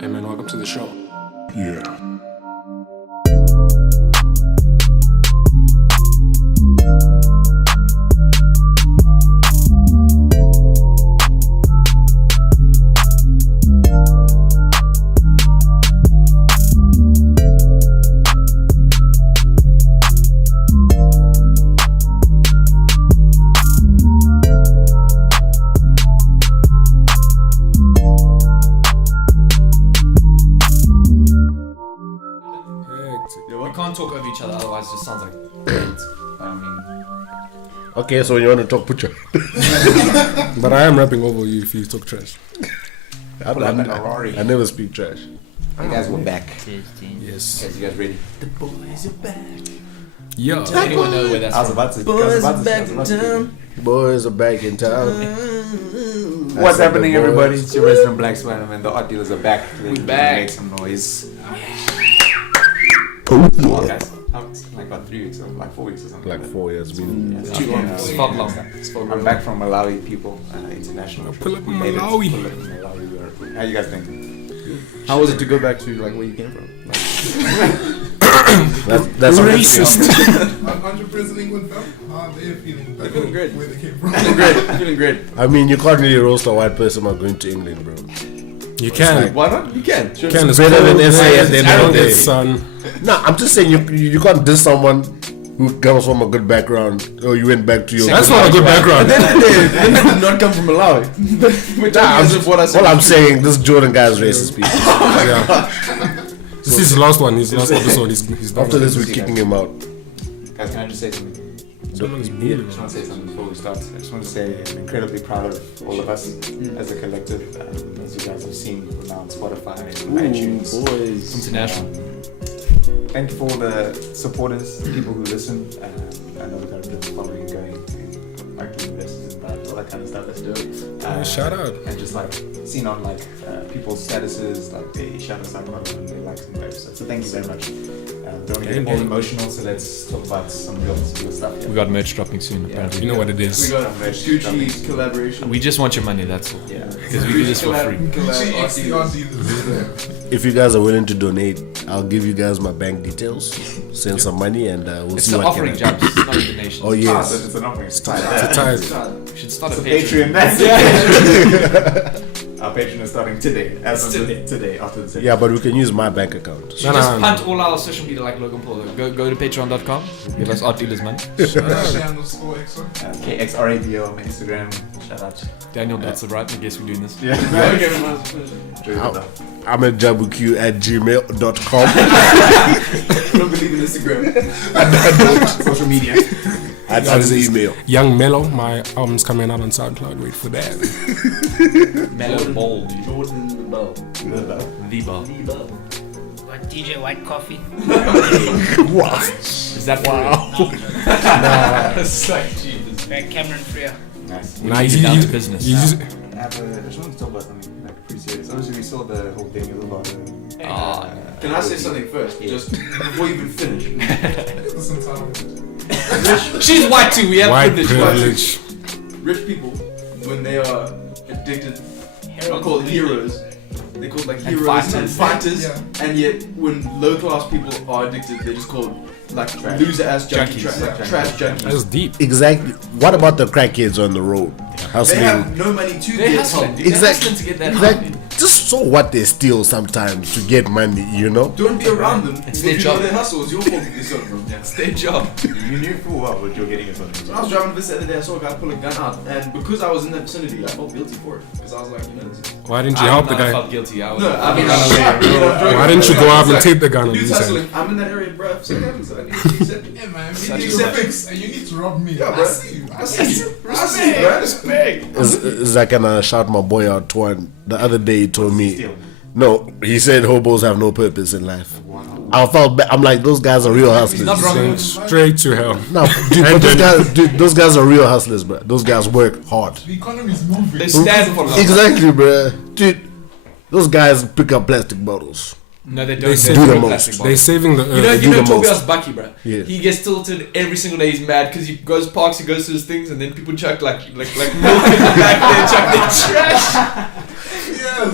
Hey man, welcome to the show. Yeah. We can't talk over each other, otherwise it just sounds like bent. I mean, Okay, so you want to talk Pucha? But I am rapping over you if you talk trash. I never speak trash. You guys were back. Yes. Guys, you guys ready? the boys are back. Yeah. Does anyone know where that's I was from? about to. Boys are back in town. Boys are back in town. What's happening, the boys. everybody? It's your resident Black Swan, and the art dealers are back. We back. Make some noise. Well, guys, like about 3 weeks or like 4 weeks or something. Like 4 years. Been Yeah, Too long. It's felt long. It's felt I'm really back from Malawi, people. International. Pull up in We made it. Malawi. Pull up in Malawi. How you guys think? How was it to go back to like where you came from? that's racist. Aren't you presenting with them? How are they feeling? They're feeling great. Where they came from? Feeling great. Feeling great. I mean, you can't really roast a white person by going to England, bro. You can. Why not? You can. Sure. Can. It's better than cold, SA man. at the end I of don't the get day. sun. Nah, I'm just saying you can't diss someone who comes from a good background. Or you went back to your. That's not a good background. Then they did not come from Malawi. We're talking as if what I said. All I'm saying, this Jordan guy is racist, people. Yeah. This is his last one. His last episode. He's done. After this, we're kicking him out. Guys, can I just say something? Someone's I bullying. just want to say something before we start. I just want to say I'm incredibly proud of all of us as a collective. As you guys have seen, we're now on Spotify and iTunes. Boys. International. Thank you for all the supporters, the people who listen. I know we got a bit of following going to like investors and all that kind of stuff. That's dope. Shout out. And just like seeing on like people's statuses, like they shout us out and they like some waves. So thank you very much. Don't get more emotional, so let's talk about some real stuff here. We got merch dropping soon, apparently. You know what it is. We got Gucci collaboration. We just want your money, that's all. Yeah. Because we do this for free. Gucci XDR dealers. If you guys are willing to donate, I'll give you guys my bank details. Send some money and we'll It's see the what offering, can happen. Jabs. It's not a donation. Oh Ah, yes. so it's an offering. It's It's a tithe. We should start a Patreon. Patreon. That's it. Our Patreon is starting today. As of today, after the session. Yeah, but we can use my bank account. We just punt all our social media like Logan Paul. Go to patreon.com. Give us art dealers money. _XO. KXRABO on Instagram. Shout out. Daniel, that's the right. I guess we're doing this. Yeah. I'm at jabuq@gmail.com. I don't believe in Instagram. Social media. That's the email. Young Mellow. My album's coming out on SoundCloud. Wait for that. Mellow Bold. Jordan Bell. The bar. Got DJ White Coffee. Wow. Is that wow? It's like Jesus. Cameron Freer. Nice. Nah, Easy down to business. Uh, I just want to talk about something like pretty serious. Obviously, we saw the whole thing about. Can I say something first? Just before you even finish. Listen to them. She's white too. We have White privilege. privilege. Rich people, when they are addicted, are called heroes. They're called like heroes and fighters. Yeah. And yet, when low class people are addicted, they're just called like loser ass junkies. Junkies. Trash junkies. That's deep. Exactly. What about the crackheads on the road? They Hustling. have no money to They're get hustling. help. Dude. They're Exactly. hustling to get that Exactly. money. Just so what they steal sometimes to get money, you know? Don't be around them. It's If their you job. know their hustle, it's your fault if they sell them. Yeah, it's their job. You knew full well what you're getting yourself into. When I was driving this the other day, I saw a guy pull a gun out, and because I was in that vicinity, I felt guilty for it. Because I was like, Why didn't you I help the I guy? felt guilty. I was. no, I mean, ran I'm away. shot, you know, I'm joking. Why didn't you go out and Like, take the gun on dude's the side? hustling. I'm in that area, bruv. So that happens. I need to accept it. Yeah, man. Such You a need to respect. fix and you need to rob me. Yeah, I bro. see you. I see you. I see you, Respect, bro. Respect. Is I can shout my boy out one the other day. He told me, Steal. no, he said hobos have no purpose in life. I felt bad. I'm like, those guys are real hustlers. not wrong. Going straight to hell. No, dude, but those guys are real hustlers, bro. Those guys work hard. The economy is moving. They stand for love. Exactly, bro. Dude, those guys pick up plastic bottles. No, they don't. They They say do the throw most. plastic They're bottles. saving the You know, earth. do the Tobias most. Bucky, bro. Yeah. He gets tilted every single day. He's mad because he goes parks, he goes to his things, and then people chuck like milk in the back there, chuck their trash.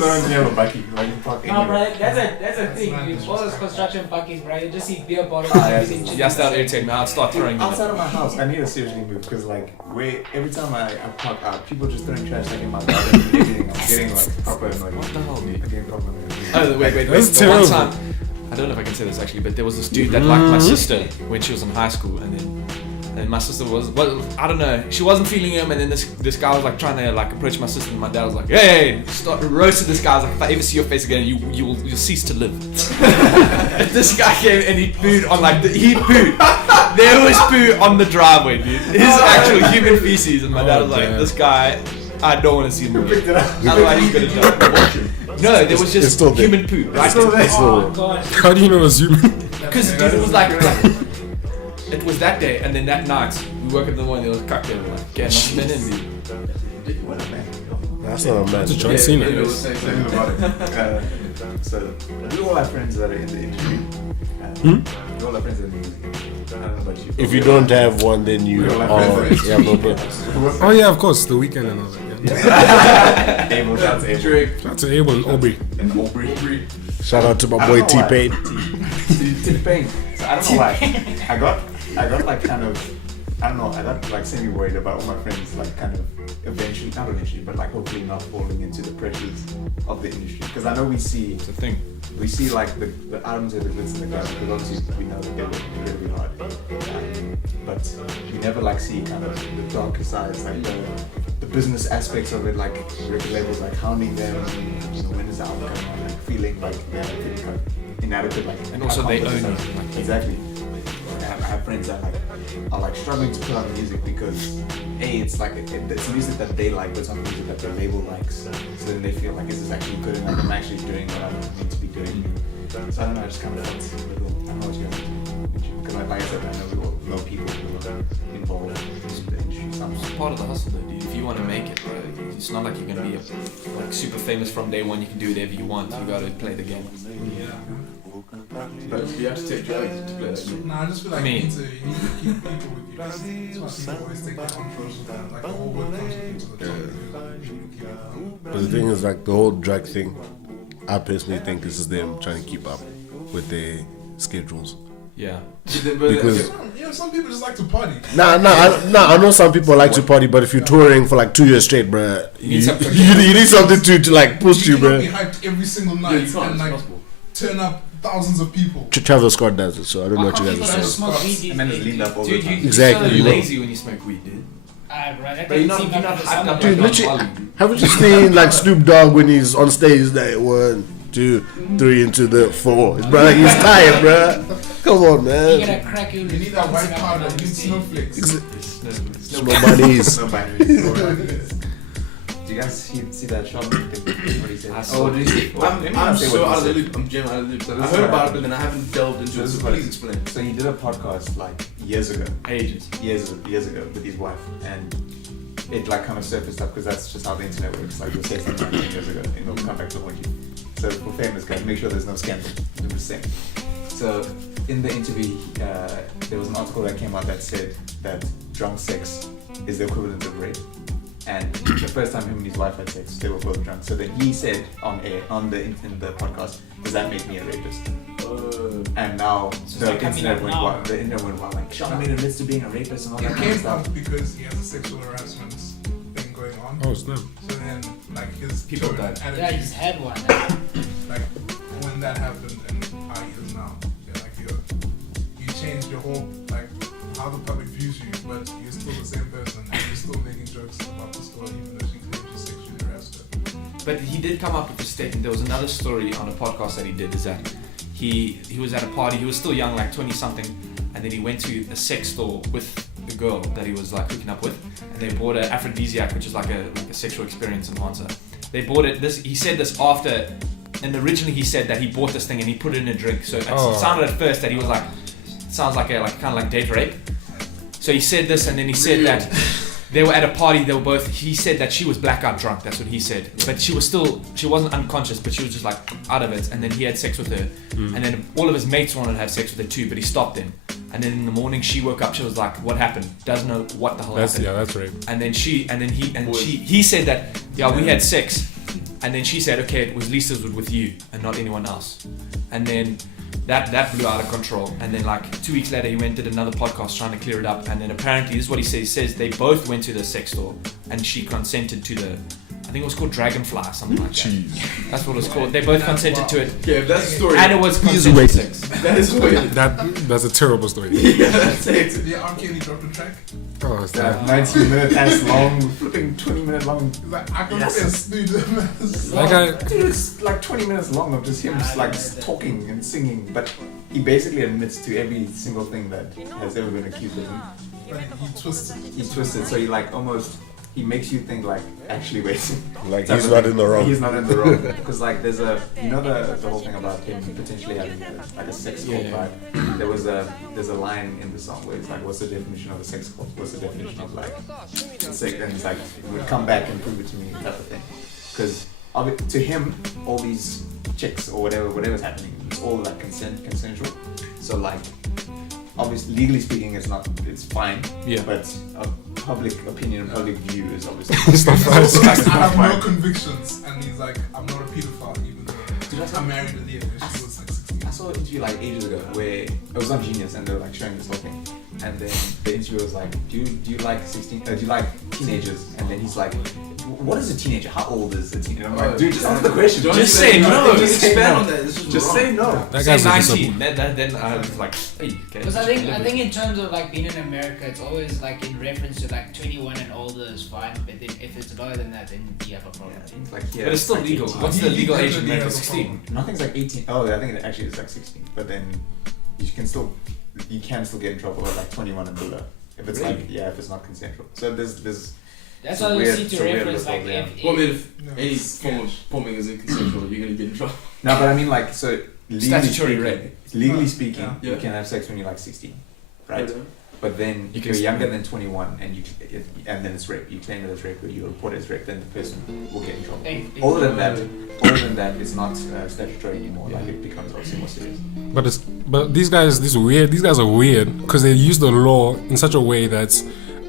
Learn near a bucky, like you park No, anywhere. bro, that's a thing. That's With all those construction buckets, bro, you just see beer bottles Ah, and yeah. everything. Yeah, start irritating me. I'd start throwing them. Outside of my house, I need to seriously move because like every time I park out, people just throwing trash like in my garden and everything. I'm getting like proper annoyed. What the hell, dude? I'm getting proper annoyed. Oh, wait. That's The one terrible. time, I don't know if I can say this actually, but there was this dude that liked my sister when she was in high school, and my sister was, well, I don't know, she wasn't feeling him, and then this guy was like trying to like approach my sister, and my dad was like, hey, start roasted this guy. I was like, if I ever see your face again, you'll cease to live. And this guy came and he pooed on he pooed. There was poo on the driveway, dude. His actual human feces, and my dad was like, damn. this guy, I don't want to see him again. Otherwise he's gonna die. No, there was It's just still there. human poo, right? Oh, God. How do you know it's human? Because it was like it was that day, and then that night we woke up in the morning. There was a cocktail. We're like, get nothing in, dude. What a man. That's not a man. It's John Cena. It was the same Tell me thing. about it. So we all have friends that are in the industry. We all have friends that are in the music. I don't know about you. If you don't have one, then you We all have are. friends. Yeah, no, Oh yeah, of course, the weekend and all that. Yeah. Abel, shout out to Abel. Drake Shout out to Abel and Aubrey. And Aubrey. Shout out to my I boy don't know why. T-Pain. T-Pain. So I don't know why. I got like kind of, I don't know, I got like semi-worried about all my friends like kind of eventually, not eventually, but like hopefully not falling into the pressures of the industry. Because I know we see It's a thing. like the items and the glitz and the glamour because obviously we know that they work incredibly hard. But we never like see kind of the darker sides, like the business aspects of it, like record labels like hounding them, you know, when is the album coming out, like feeling like they're feeling like inadequate, like And also they own it. it, like- Exactly. I have friends that are like struggling to put out music because it's like it's music that they like, but it's not music that their label likes. So then they feel like, is this actually good enough? I'm actually doing what I need to be doing. So I don't know. I just kind of felt a little. I don't know what you guys think. Because like I said, I know we all know people who are involved in the industry. It's part of the hustle, though, dude. If you want to make it, bro, it's not like you're gonna be like super famous from day one. You can do whatever you want. You gotta play the game. But you have to take drugs to play that game. Nah, I just feel like Me. you need to keep people with you. That's why people always take that control. Like the whole world comes with you to the top. You keep it. But the thing is, like the whole drug thing, I personally think this is them trying to keep up with their schedules. Yeah. Because Yeah, some people just like to party. I know some people like to party, but if you're touring for like 2 years straight, bruh, you need something to like push you, You cannot be bruh. hyped every single Yeah, night you can't, and it's like possible. turn up thousands of people. Travis Scott does it, so I don't know what you guys People are don't saying. smoke weed these And then it's days, leaned up all the Dude, time. you Exactly, so you know. lazy when you smoke weed, dude. Ah, bro, that But you're doesn't not seem like the hyped summer. up Dude, like literally, on Molly. haven't you seen like Snoop Dogg when he's on stage like 1, 2, 3 into the 4? Bro, like, he's tired, bruh. Come on, You man. get a crack in You need that white powder. You need snowflakes. Slow bunnies. No binaries. Do you guys see that shop thing? What he said? Oh, did you? Maybe I'm not say so what he out of the said. loop. I'm Jim out of the loop. So I this is heard what about it, happened. but then I haven't delved into it. This is So what please explain. So he did a podcast like years ago Ages. with his wife, and it like kind of surfaced up because that's just how the internet works. Like you'll say something 10 years ago, and it'll come back to haunt you. So for famous guys, make sure there's no scandal. I'm just saying. So in the interview, there was an article that came out that said that drunk sex is the equivalent of rape. And the first time him and his wife had sex, they were both drunk. So then he said in the podcast, "Does that make me a rapist?" And now the like coming internet up went now. wild. The internet went wild. Like Charlamagne admits to being a rapist and all that It kind of came stuff. up because he has a sexual harassment thing going on. Oh, snap. So then, like his People tone died. and Yeah, attitude, he's had one. like when that happened and how he is now. Yeah, like you changed your whole like how the public views you, but you're still the same person and you're still making jokes about this girl even though she claims you sexually harassed her. But he did come up with a statement. There was another story on a podcast that he did. Is that he was at a party. He was still young, like 20 something, and then he went to a sex store with the girl that he was like hooking up with, and they bought an aphrodisiac, which is like a sexual experience enhancer. They bought it. He said this after, and originally he said that he bought this thing and he put it in a drink. So it sounded at first that he was like, sounds like a kind of like date rape. So he said this, and then he said that they were at a party. They were both. He said that she was blackout drunk. That's what he said. But she wasn't unconscious, but she was just like out of it. And then he had sex with her. And then all of his mates wanted to have sex with her too, but he stopped them. And then in the morning she woke up. She was like, "What happened?" Doesn't know what the hell happened. Yeah, that's right. And then he said that we had sex. And then she said, "Okay, it was Lisa's with you and not anyone else." And then that blew out of control. And then like 2 weeks later, he went and did another podcast trying to clear it up. And then apparently, this is what he says. He says they both went to the sex store and she consented to the, I think it was called Dragonfly, something like that. That's what it was called. They both consented to it. Yeah, if that's the story. And it was consensual sex. That is weird. That's a terrible story. Yeah, that's it. Yeah, R. Kelly dropped a track. Oh, it's That that. 90-minute as long, flipping 20-minute long. He's like, I can snooze them. That guy. Dude, it's like 20 minutes long of just him just like talking and singing, but he basically admits to every single thing that has ever been accused of him. He twisted. He's twisted, so he like almost, he makes you think like, actually wait. Like he's not in the wrong. He's not in the wrong. Because like there's a, you know the whole thing about him potentially having like a sex cult vibe. There's a line in the song where it's like, what's the definition of a sex cult? What's the definition of like sex? And it's like, it would come back and prove it to me, type of thing. Because to him, all these chicks or whatever's happening, it's all like consensual. So like, obviously, legally speaking, it's fine. Yeah. But public opinion and public view is obviously It's not fine. Also, like, I have no fine. convictions, and he's like, I'm not a pedophile, even though I'm married to Leah, and she was like 16. I saw an interview like ages ago where it was on Genius and they were like showing this whole thing, and then the interviewer was like, do you like 16? Do you like teenagers? And then he's like, what is a teenager? How old is a teenager? I'm like, dude, just answer the question. Just say no. Just expand on that. This is Just wrong. say no. That Say guy's like 19. Then I was like, hey, okay. Because I think in terms of like being in America, it's always like in reference to like 21 and older is fine, but then if it's lower than that, then you have a problem. It's like, yeah, But it's still like legal. 18. What's the legal age in definitely America? has a 16. Nothing's like 18. Oh, I think it actually is like 16. But then you can still get in trouble at like 21 and below. If it's like, yeah, if it's not consensual. So there's That's it's why we weird- see it's to a weird reference little, like yeah. Well, I mean, if No, any it's form of forming is inconsensual, you're gonna get in trouble. No, but I mean like, so Statutory rape. legally speaking, Yeah. you can have sex when you're like 16, right? Yeah. But then You if can you're still- younger than 21 and then it's rape, you claim it as rape or you report it as rape, then the person will get in trouble. Other than that, it's not statutory anymore. Like it becomes obviously more serious. But these guys are weird because they use the law in such a way that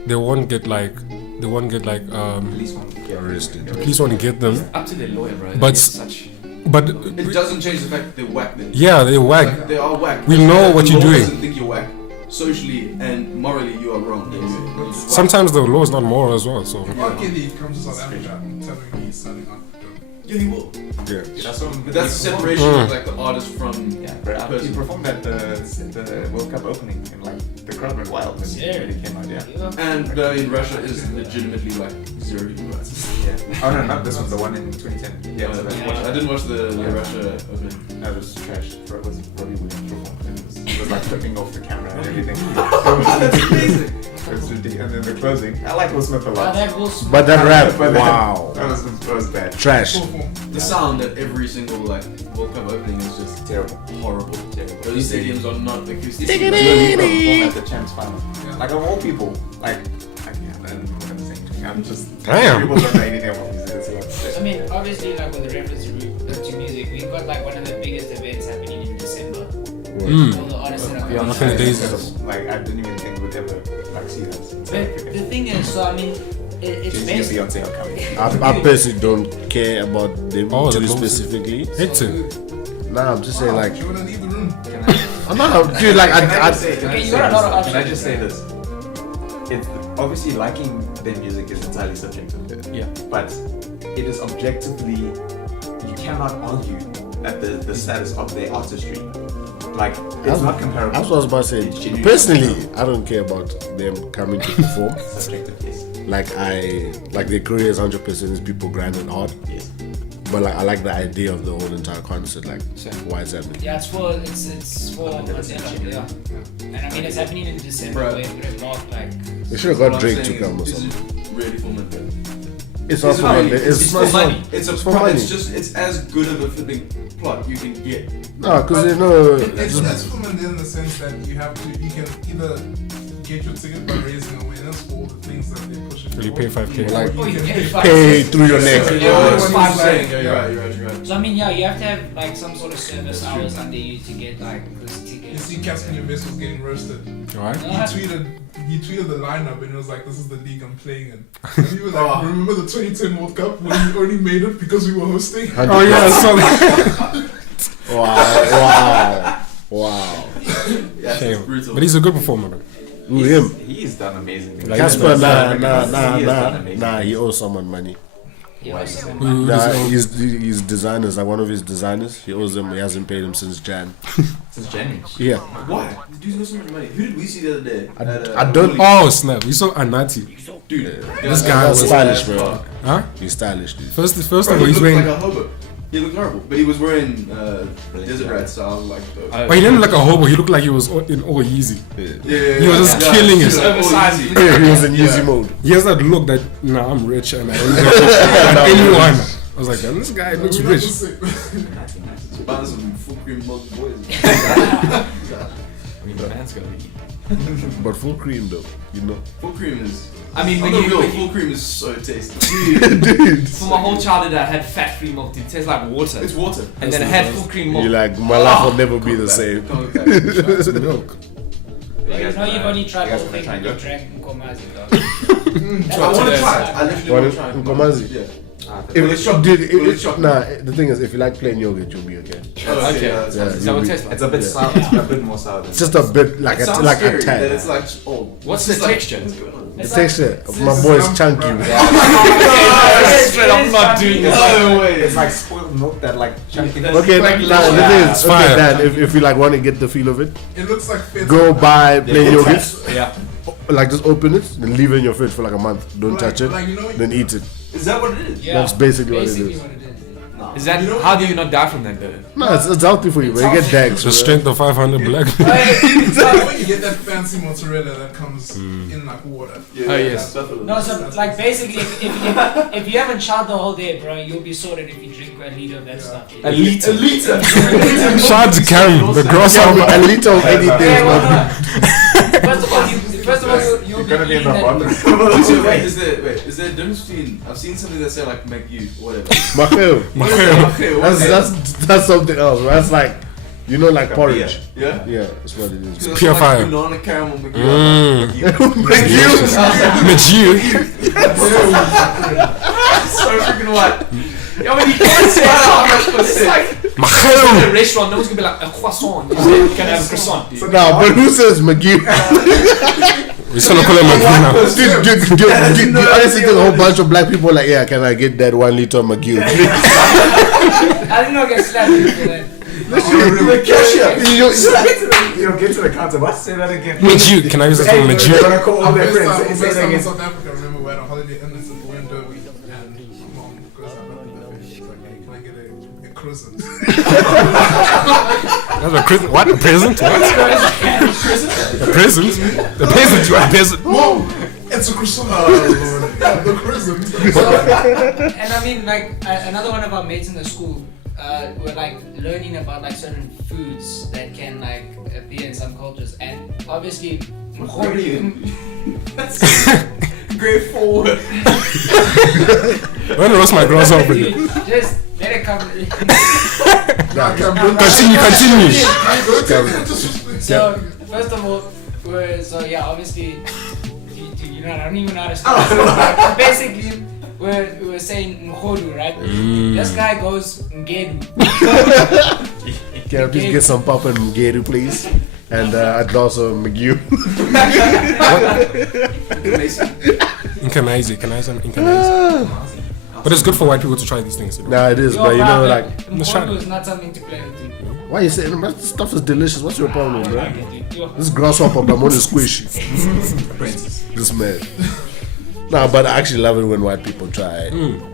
they won't get like Police won't get Arrested. police want to get them, Up to their lawyer, bro. But- That's such. but It doesn't change the fact that they're whack then. yeah, they whack. Like, they are whack. We know what The you're law doing. doesn't think you're whack. Socially and morally, you are wrong. You're whack. Sometimes the law is not moral as well. So R. Kelly comes to South Africa and telling me he's selling out the dope. Yeah, he will. Yeah. That's what, But that's the separation of like the artist from. Yeah, but he person. performed at the World Cup opening and like the crowd went wild when it came out. Yeah. And in Russia is legitimately like zero human rights. Yeah. Oh no, not this one. The one in 2010. Yeah. I didn't watch the Russia opening. That was trash. It was Robbie Williams performed. It was like flipping off the camera and everything. That's amazing. It was ridiculous. And then the closing. I like Will Smith a lot. But that rap, But wow. that was bad. Trash. The sound at every single like World Cup opening is just Terrible. horrible. Terrible. Those stadiums are not acoustic. It's really perform at the Champs Final. Yeah. Like of all people, like I don't know what I'm saying. I'm just Damn. people don't know anything about music. It's I mean, obviously, like with the reference to music, we've got like one of the biggest events happening in December. All the artists that are Yeah, coming Nothing out. days. like I didn't even think we'd ever like see that. But the thing is, so I mean, it's Jay-Z based. and Beyonce are coming. I personally don't care about them Oh, the two most- specifically. hate it. Nah, I'm just saying like, She wouldn't leave the room. Can I? I'm not, dude. Like, Can I I just say, can I Okay, just you got a lot of say this? Can I options. just say this? It's obviously liking their music is entirely subjective. Yeah. But it is objectively, you cannot argue at the status of their artistry. Like it's not comparable. That's what I was about to It's say. genuine. Personally, I don't care about them coming to perform. Subjective, yes. Like their career is 100% is people grinding hard. Yes. But like I like the idea of the whole entire concert. Like, why is that? Yeah, it's for yeah. And I mean, it's happening in December. Bruh. Where it would have marked like. They should have What got I'm Drake to saying come or is, something. Is it really for money? It's not It's for not- money. It's for not money. It's a It's for pro- money. It's just it's as good of a flipping plot you can get. No, because they know. It's less common in the sense that you can either get your ticket by raising awareness for all the things that they push. Will you pay 5K? Like, Oh, you pay pay through your neck. Yeah, it's what he's 5 saying. grand. You're right. So I mean, yeah, you have to have like some sort of service hours under you to get like this ticket. You see, Caspian Invest was getting roasted. Alright. He tweeted the lineup and he was like, "This is the league I'm playing in." And he was like, "Remember the 2010 World Cup when we only made it because we were hosting?" Oh yeah, I saw that. Wow. Yeah, Shame. it's brutal. But he's a good performer, man. Who, him? He's done amazing things. Like, Casper, He has done nah, amazing he owes someone money. Yeah, Why? Nah, his designers, like one of his designers, he owes them, he hasn't paid him since Jan. Since January. Yeah. Why? The dude's got so much money. Who did we see the other day? I don't- Mdluli. Oh snap! We saw Anati. Dude, This guy That's was stylish, bro. Huh? He's stylish, dude. First Bro, of all, he he's looked wearing. like a hobo. He looked horrible, but he was wearing desert rat style, like. But he didn't look like a hobo. He looked like he was in all Yeezy. Yeah. He was just killing it. Oversized. Yeah, he was in easy mode. He has that look that I'm rich and I don't give a fuck about anyone. I was like, damn, this guy looks rich. Buying some full cream milk boys. I mean, the man's gotta eat. But full cream though, you know. Full cream is. I mean, On when the you, real, full cream is so tasty. Dude. for my whole childhood, I had fat-free milk. It tastes like water. It's water. And then I had full cream milk. You're like, my life will never be the same. Come back. It's milk. You know, you've only tried You guys all wanna things try and you go? drank Inkomazi, dog. I want to try it. I literally want to try it. Inkomazi? Yeah. If, Well, it's chocolate. dude, Well, it's chocolate. nah, the thing is, if you like plain yogurt, you'll be okay. Okay. Yeah, Is that what you'll it be- tastes like? It's a bit sour. It's a bit more sour than. It's just a bit like It a sounds like scary a tad. that it's like, oh, What's the it's like- texture? what's going on? The It's texture, like- my boy is chunky. Straight up, I'm not doing this. No way. It's like spoiled milk that like chunky. Okay, Like nah, the little- thing is, It's fire. okay, Dad, if you like want to get the feel of it, It looks like feta. go buy plain yogurt, Yeah. like just open it, then leave it in your fridge for like a month. Don't Like- touch it, like, you know, then eat it. Is that what it is? Yeah, That's basically what it basically is. what it is. Is that You know- how do you not die from that though? No, it's healthy for you, but you get dags. The strength of 500 black. It's like when you get that fancy mozzarella that comes in like water. Yeah, Oh, yes. definitely. No, so like basically, if you haven't showered the whole day, bro, you'll be sorted if you drink a liter of that stuff. A liter. A liter. Shout out to Karen, the grasshopper. A liter of anything. Yeah, man. why not? First of all, you'll be gonna be in eating the that. bottom. So wait, is there a difference between? I've seen something that say like Mageu, whatever. Mageu. What is that? Mageu, what is that? That's something else. Right? That's like, you know, like porridge. Yeah. Yeah, that's what it is. So it's Pure like fire. Banana caramel Mageu. Mageu. So freaking white. Yeah, I mean, you can't say how much it's like. In a Mageu. restaurant, no one's gonna be like a croissant. You say, can I have a croissant? Dude? No, but who says Mageu? We're just gonna call him Mageu now. Dude, honestly think a whole bunch of black people like, yeah, can I get that 1 liter of Mageu? I did not get slapped for that. The cashier. You'll get to the counter. What? Say that again. Mageu. Can I use this one? You're Mageu. gonna call all their First time, friends. Say first that time in again. South Africa, I remember we had a holiday in this window and mom goes out and she's like, hey, can I get a croissant? That's a present. What? A present? What? A present? The peasant? You are a peasant? Mom, it's a croissant. Oh, Lord. Yeah, the croissant. And I mean, like another one of our mates in the school, were like learning about like certain foods that can like appear in some cultures, and obviously, That's grade 4. When was my grasshopper? just let it come. Continue. So first of all, obviously, you know, I don't even know how to start. Basically, we were saying Mkhodu, right? This guy goes Mgedu. Can I please get some papa and Mgeru, please? And a glass of Mageu. Inkomazi. Can I have some Inkomazi? But it's good for white people to try these things. You know? Nah, it is, Yo, but you know, bruh, like, Mkhodu is not something to play with, dude. why you saying, man, this stuff is delicious. What's your problem, bro? I get it. Yo. This grasshopper, but more squishy. This man. Nah, but I actually love it when white people try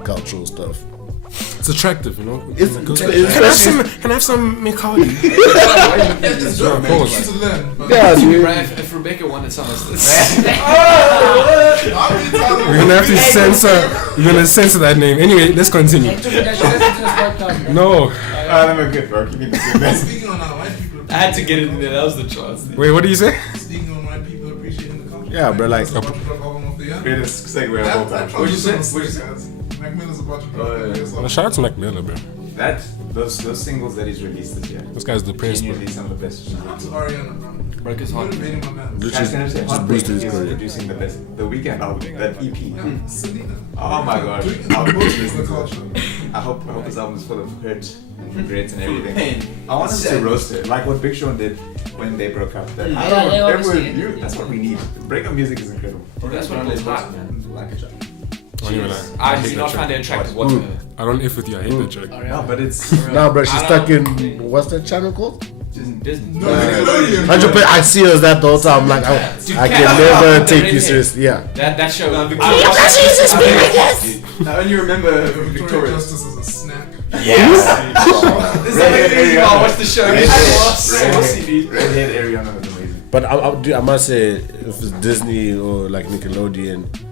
cultural stuff. It's attractive, you know. It's Can I have some Mikali? It's Yeah, of course. easy to learn. But yeah, dude. If Rebecca wanted some of this, how many times We're gonna have to censor. We're gonna censor that name. Anyway, let's continue. Hey, Tuku, that should listen to this podcast, bro. No. Let me good, bro. Keep me Speaking on white people, I had to get it in there. That was the chance. Wait, what do you say? Speaking on white people appreciating the Yeah, bro, like- About to drop album of the year. Greatest segue of all time. What'd you say? What'd you say? Mac Miller's about to drop the latest Well, album. shout out to Mac Miller, bro. Those singles that he's released this year. This guy's depressed, bro. Genuinely some of the best. Shout out to Ariana, bro. Broke his heart. Motivating my man. Guys, can I Literally say just Heartbreak boosted his is career. producing the best. The Weekend album, that EP. Yeah, Selena. Oh my gosh. Doing I'll the go most listen the to culture. it. I hope his album is full of hurt and regrets and everything. Pain. I want us to roast it, like what Big Sean did when they broke up. That, I Yeah, don't they know, obviously everyone, did. that's what we need. Breakup music is incredible. That's what it is, man. Like a job. I don't even like. I hate do that not chick. find it attractive whatsoever. I don't F with you. I hate that chick. No, but it's Nah, bro, she's I stuck in don't- what's that channel called? Disney. No, Nickelodeon. 100%. I see her as that the whole time. I'm like, I can never take you seriously. Yeah. That show. No, I Victoria watched Justice it. I only remember Victoria Victoria. Justice is a snack. This is like a reason why I watched the show. Redhead Ariana was amazing. But I must say, if it's Disney or like Nickelodeon,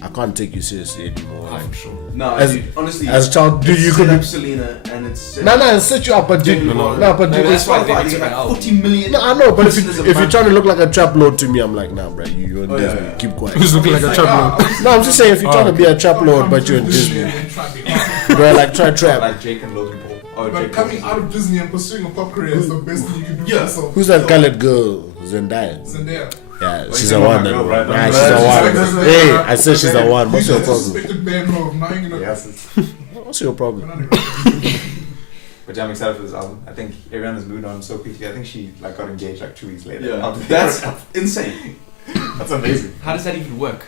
I can't take you seriously anymore. Like, No, As- dude, honestly, as a child, dude, it's you set could up be. Selena and it's No, it set you up, but dude, No, but dude, that's why they Spotify, took you it get out. like 40 million. no, I know, but if listeners a you're month. trying to look like a trap lord to me, I'm like, nah, bro, you're in Oh, Disney. yeah. Keep quiet. Who's looking like a trap lord? No, I'm just saying, if you're trying to be a trap lord, but you're in Disney Disney, and trying to be hard. bro, like try trap. Like Jake and Logan Paul. Oh, But Jake coming Paul. out of Disney and pursuing a pop career is the best thing you can do for Yeah. yourself. Who's that colored girl? Zendaya. Zendaya. Yeah, you she's think a about one. my girl, right? Nah, She's she's a a- one. Hey, I said she's a one. What's You your just problem? suspected bad move. Now you're gonna. Yes, it's- What's your problem? But yeah, I'm excited for this album. I think Ariana's moved on so quickly. I think she like got engaged like 2 weeks later. Yeah, After they that's broke up. insane. That's amazing. How does that even work?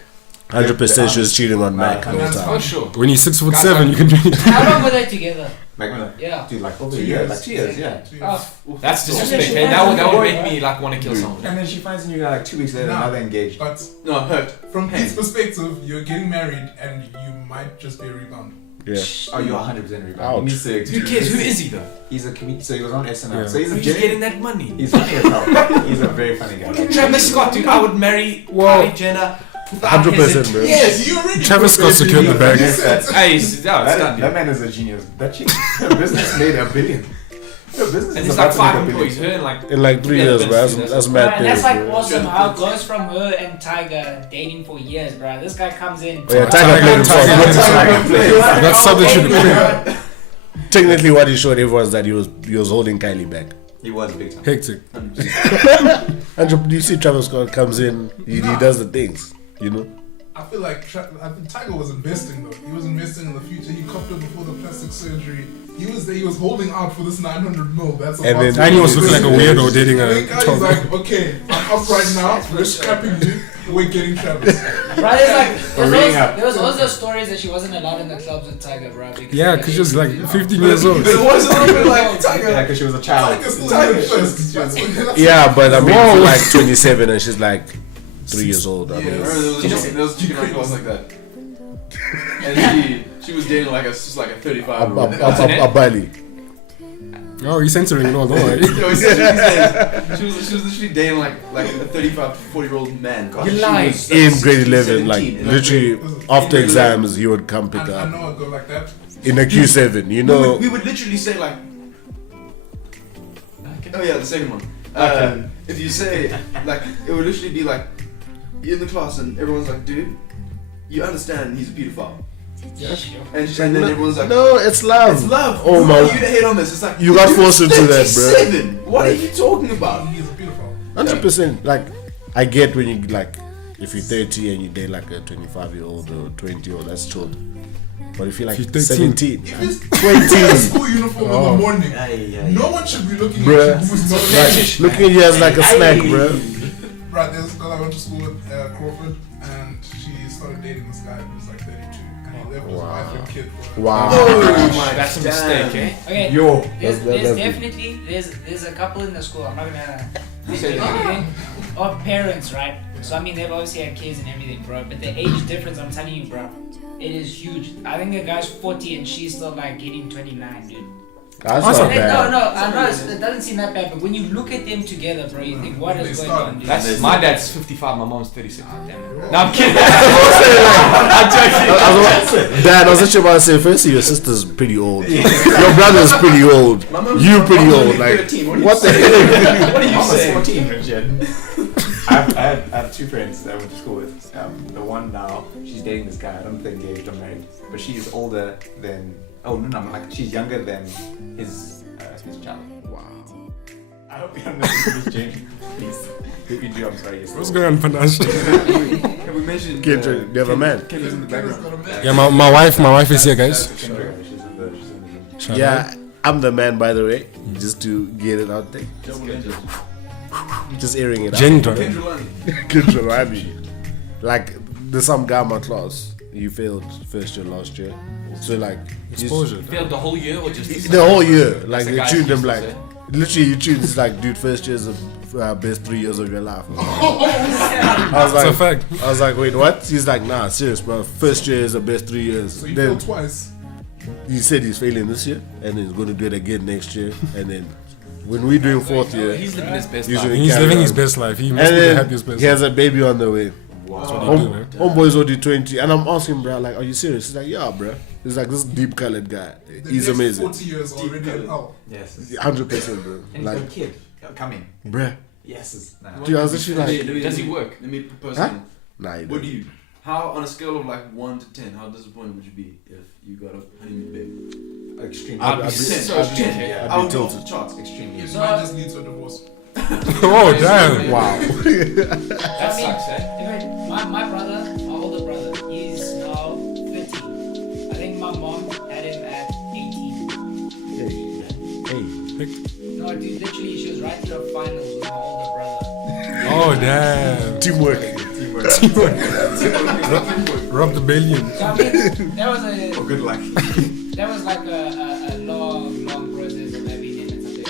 100% she was cheating on Mac the whole that's Oh time. sure. When you're 6'7", you can do it. How long were they together? Like, when Yeah. dude, like over 2 a year, years. like 2 years, yeah. Oh, That's And then disrespect. she Hey, finds that would another make boy, me like want to kill someone. And then she finds a new guy like 2 weeks later, Nah. now they're engaged. But No, hurt. from Pete's perspective, you're getting married and you might just be a rebound. Yeah. Oh, you're 100% rebound. Ouch. He needs to Who cares? Who is he though? He's a comedian, so he was on SNL. Yeah. So he's a Who's genuine- getting that money? He's funny as hell. He's a very funny guy. Like, Travis Scott, dude. I would marry Kylie Jenner. 100%, bro. Yes, you already. Travis Scott secured the bag. Hey, it's done, that dude. man is a genius. That chick, her business made $1 billion. Her business And is it's about like to 5 make $1 employees. billion. Her and like. In like 3 Yeah, years, bro. That's that's- mad and that's things, like bro. awesome how it goes from her and Tiger dating for years, bro. This guy comes in. Oh, yeah, Tiger played himself. That's something should be Technically, what he showed everyone is that he was holding Kylie back. He was big time. hectic. And you see Travis Scott comes in, he does the things, you know. I feel like I think Tiger was investing though. He was investing in the future. He copped it before the plastic surgery. He was there. He was holding out for this 900 mil. That's And then- And he was looking like a weirdo dating a He's child. like, okay, I'm up right now. We're scrapping you. We're getting Travis. Bro, reading up. there was also stories that she wasn't allowed in the clubs with Tiger, bro. Yeah, because she was like 15 years old. It was a little bit like Tiger. Yeah, because she was a child. Tiger's still in the first. That's Yeah, but I mean, for like 27 and she's like 3 years old. I Yeah. mean, I remember there was a chicken who was like that. And she was dating like just like a 35 a Bali. Oh, he's censoring it all, don't worry. She was literally dating like a 35 to 40-year-old man. You lied. In grade 11, like 17, literally after exams, he would come pick I her up know I go like that. in a Q7. You know, we would literally say like, oh yeah, the second one. If you say like, it would literally be like, in the class and everyone's like, dude, you understand he's a pedophile. And then everyone's like, no, it's love. it's love. Oh Who my- are you to hate on this? It's like You got dude, forced into that, bro. 37. What are you talking about? He's a beautiful. 100%. Like, I get when you like, if you're 30 and you date like a 25-year-old or 20-year-old, that's chill. But if you're like If you're 17, If it's 20, school uniform in the morning, no one should be looking Bruh. at you who's not like, looking at you as like a snack, bro. Right, there's a girl I went to school with, Crawford, and she started dating this guy who was like 32, and he left his wife and kid for her. Wow. Oh my That's a mistake, eh? Okay, Yo, there's that's definitely there's a couple in the school. I'm not gonna say anything. Of parents, right? So I mean, they've obviously had kids and everything, bro. But the age difference, I'm telling you, bro, it is huge. I think the guy's 40 and she's still like getting 29, dude. That's Awesome. not bad. No, I know it doesn't seem that bad, but when you look at them together, bro, you think, what is going on? Dude? That's my dad's 55, my mom's 36. Oh, damn it. No, I'm kidding. I'm joking. Dad, I was actually about to say, firstly, your sister's pretty old. Your brother's pretty old. You pretty old. Like, 13. what the hell? What are you I'm saying? 14, Richard. I have two friends that I went to school with. The one now, she's dating this guy. I don't think they're married, but she is older than. Oh no, like she's younger than his child. Wow. I hope you haven't listened to this, Jamie. Please, if you do, I'm sorry. What's going on, Panashe? Have we mentioned? Kendra, you have a man? Kendra's in the background. Yeah, my wife is here, guys. She's in the Shout out. Yeah, I'm the man, by the way. Just to get it out there. Just airing it out. Gender. Kendra, like, there's some guy in my class. He failed first year last year. So, like, Exposure. Failed the whole year or just the whole year. Like, That's the they guy's tuned him, excuse, like, eh? literally, you tuned this, like, dude, first year's the best 3 years of your life. I was It's a like, fact. I was like, wait, what? He's like, nah, serious, bro. First year is the best 3 years. So you Then failed twice. he said he's failing this year, and then he's going to do it again next year, and then when we're doing fourth year, He's living his best he's life. gonna He's carry living on. his best life. He And must be the then happiest he person. has a baby on the way. That's what he do, man. Homeboy's already 20, and I'm asking, bro, like, are you serious? He's like, yeah, bro. He's like, this deep colored guy. The He's next amazing. 40 years already in hell. Yes. 100%, bro. And Like, he's got a kid coming. bruh. Yes. Nah. Dude, I was actually like, Does he work? Let me propose Huh? something. nah, he What don't. do you? How on a scale of like 1 to 10, how disappointed would you be if you got a honeymoon baby? Extremely. I'd be I'd be- so I'd be- shit. I I'd be would go off tilted. the charts. Extremely. It So- might just lead to a divorce. Oh, damn. Wow. That sucks, eh? Even my brother, my older brother, he's now 30. I think my mom had him at 18. Hey. No, dude, literally, she was right to the finals with my older brother. Oh, damn. Teamwork. Rob the billion. So, I mean, that was a Oh, good luck. that was like a long process of having him at such a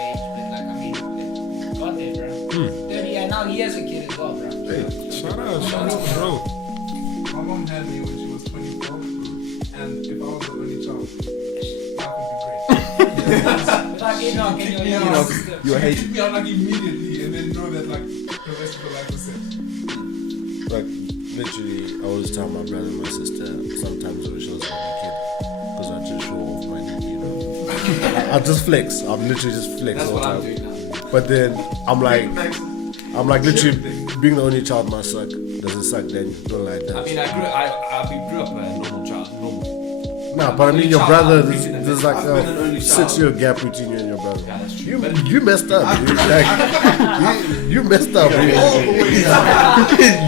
age, but like I mean, it got there, bro. 30, and now he has a kid as well, bro. Shout out, bro. My mom had me when she was 24, and if I was the only child, that would be great. Without you know, can you You know, know, sister. You hate. Kick me out like immediately, and then know that like the rest of the life is set. Like, literally, I always tell my brother and my sister sometimes when shows my kid, because I just show off my dick, you know. I just flex. I'm literally just flex That's all what the I'm time. doing now. But then I'm like literally being the only child must suck. Does it suck? Then don't like that. I mean, I grew up a normal child. Normal. Nah, but I mean only your child, brother. I'm There's, reaching there's the like I've been an a only 6-year gap between you and your brother. Yeah, that's true. You But you messed up, dude. Like, you messed up, dude.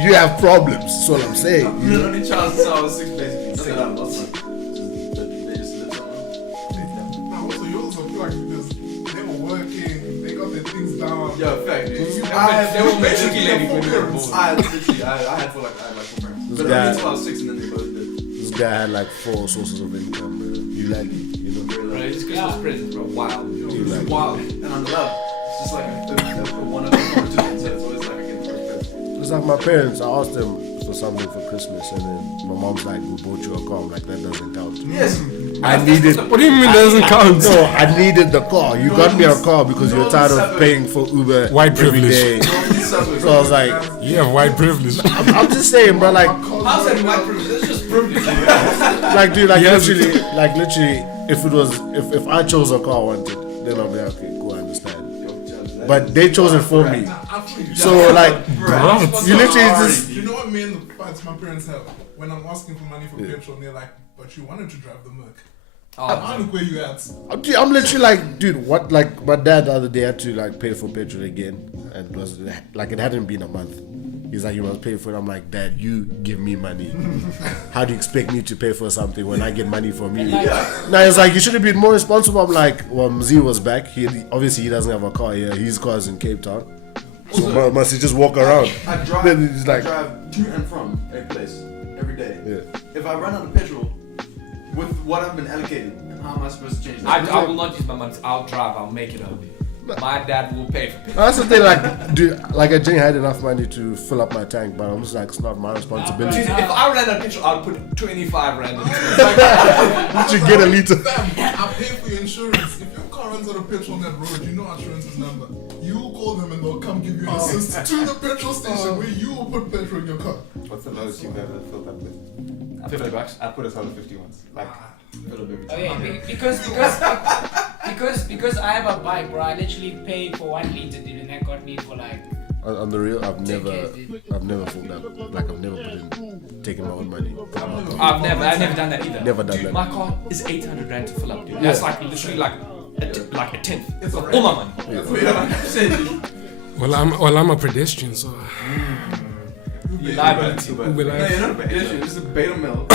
You have problems. That's what I'm saying. I've been an only child since I was 6, basically. Not that I'm lost. They just live somewhere. Now, also, you also feel like because they were working, they got their things down. Yeah, fact, dude. they were basically their like full when we were parents. born. I had literally, I had for like 4 friends. This But guy- only until I was 6 and then they both did. This guy had like 4 sources of income, bro. You like it, you know? Bro, it's Christmas presents, bro. Wow. It's wild. And I'm loved. It's just like a one of them or two, so it's always like I get the first present. It's like my parents. I asked them for something for Christmas, and then my mom's like, "We bought you a car." I'm like, that doesn't count. Yes. I needed. What do you mean doesn't count? No, I needed the car. You got me a car because you're tired of paying for Uber White every privilege. day. So I was like, You have white privilege. I'm just saying, bro. Like, How's that white privilege? That's just privilege. like, dude, like Yes. literally, if it was, if I chose a car I wanted, then I'll be like, okay, cool, I understand. But they chose it for me. I feel you. So like, Bro. you literally just. You know what me and the fights my parents have? When I'm asking for money for petrol, and they're like, but you wanted to drive the Merc. I look where you at. I'm literally like, dude, what? Like, my dad the other day had to like pay for petrol again, and it was like it hadn't been a month. He's like, you must pay for it. I'm like, Dad, you give me money. How do you expect me to pay for something when I get money from you? Now it's like you should have been more responsible. I'm like, well, Mdluli was back. He obviously he doesn't have a car here. His car is in Cape Town, so must he just walk around? I drive, Then he's like, I drive to and from a place every day. yeah. If I run out of petrol with what I've been allocated, how am I supposed to change that? I will not use my money. I'll drive. I'll make it home. My dad will pay for petrol. That's the thing, like, dude, like I didn't had enough money to fill up my tank, but I'm just like, it's not my responsibility. Dude, if I ran out of petrol, I'd put 25 rand in it. You should get a liter. I pay for your insurance. If your car runs out of petrol on that road, you know our insurance's number. You call them and they'll come give you an assist to the petrol station where you will put petrol in your car. What's the lowest you've ever filled up with? $50. I put a solid 50 once. Like, fill up every time. Okay, because I have a bike, bro. I literally paid for 1 liter, dude, and that got me for like. On the real, I've never filled up. Like I've never taken my own money. I've never done that either. Never done Dude, that. my car is 800 rand to fill up, dude. That's like literally like a tenth of all my money. Well, I'm a pedestrian, so You liability. Uber No, you're life. not a pedestrian. This is a beta male.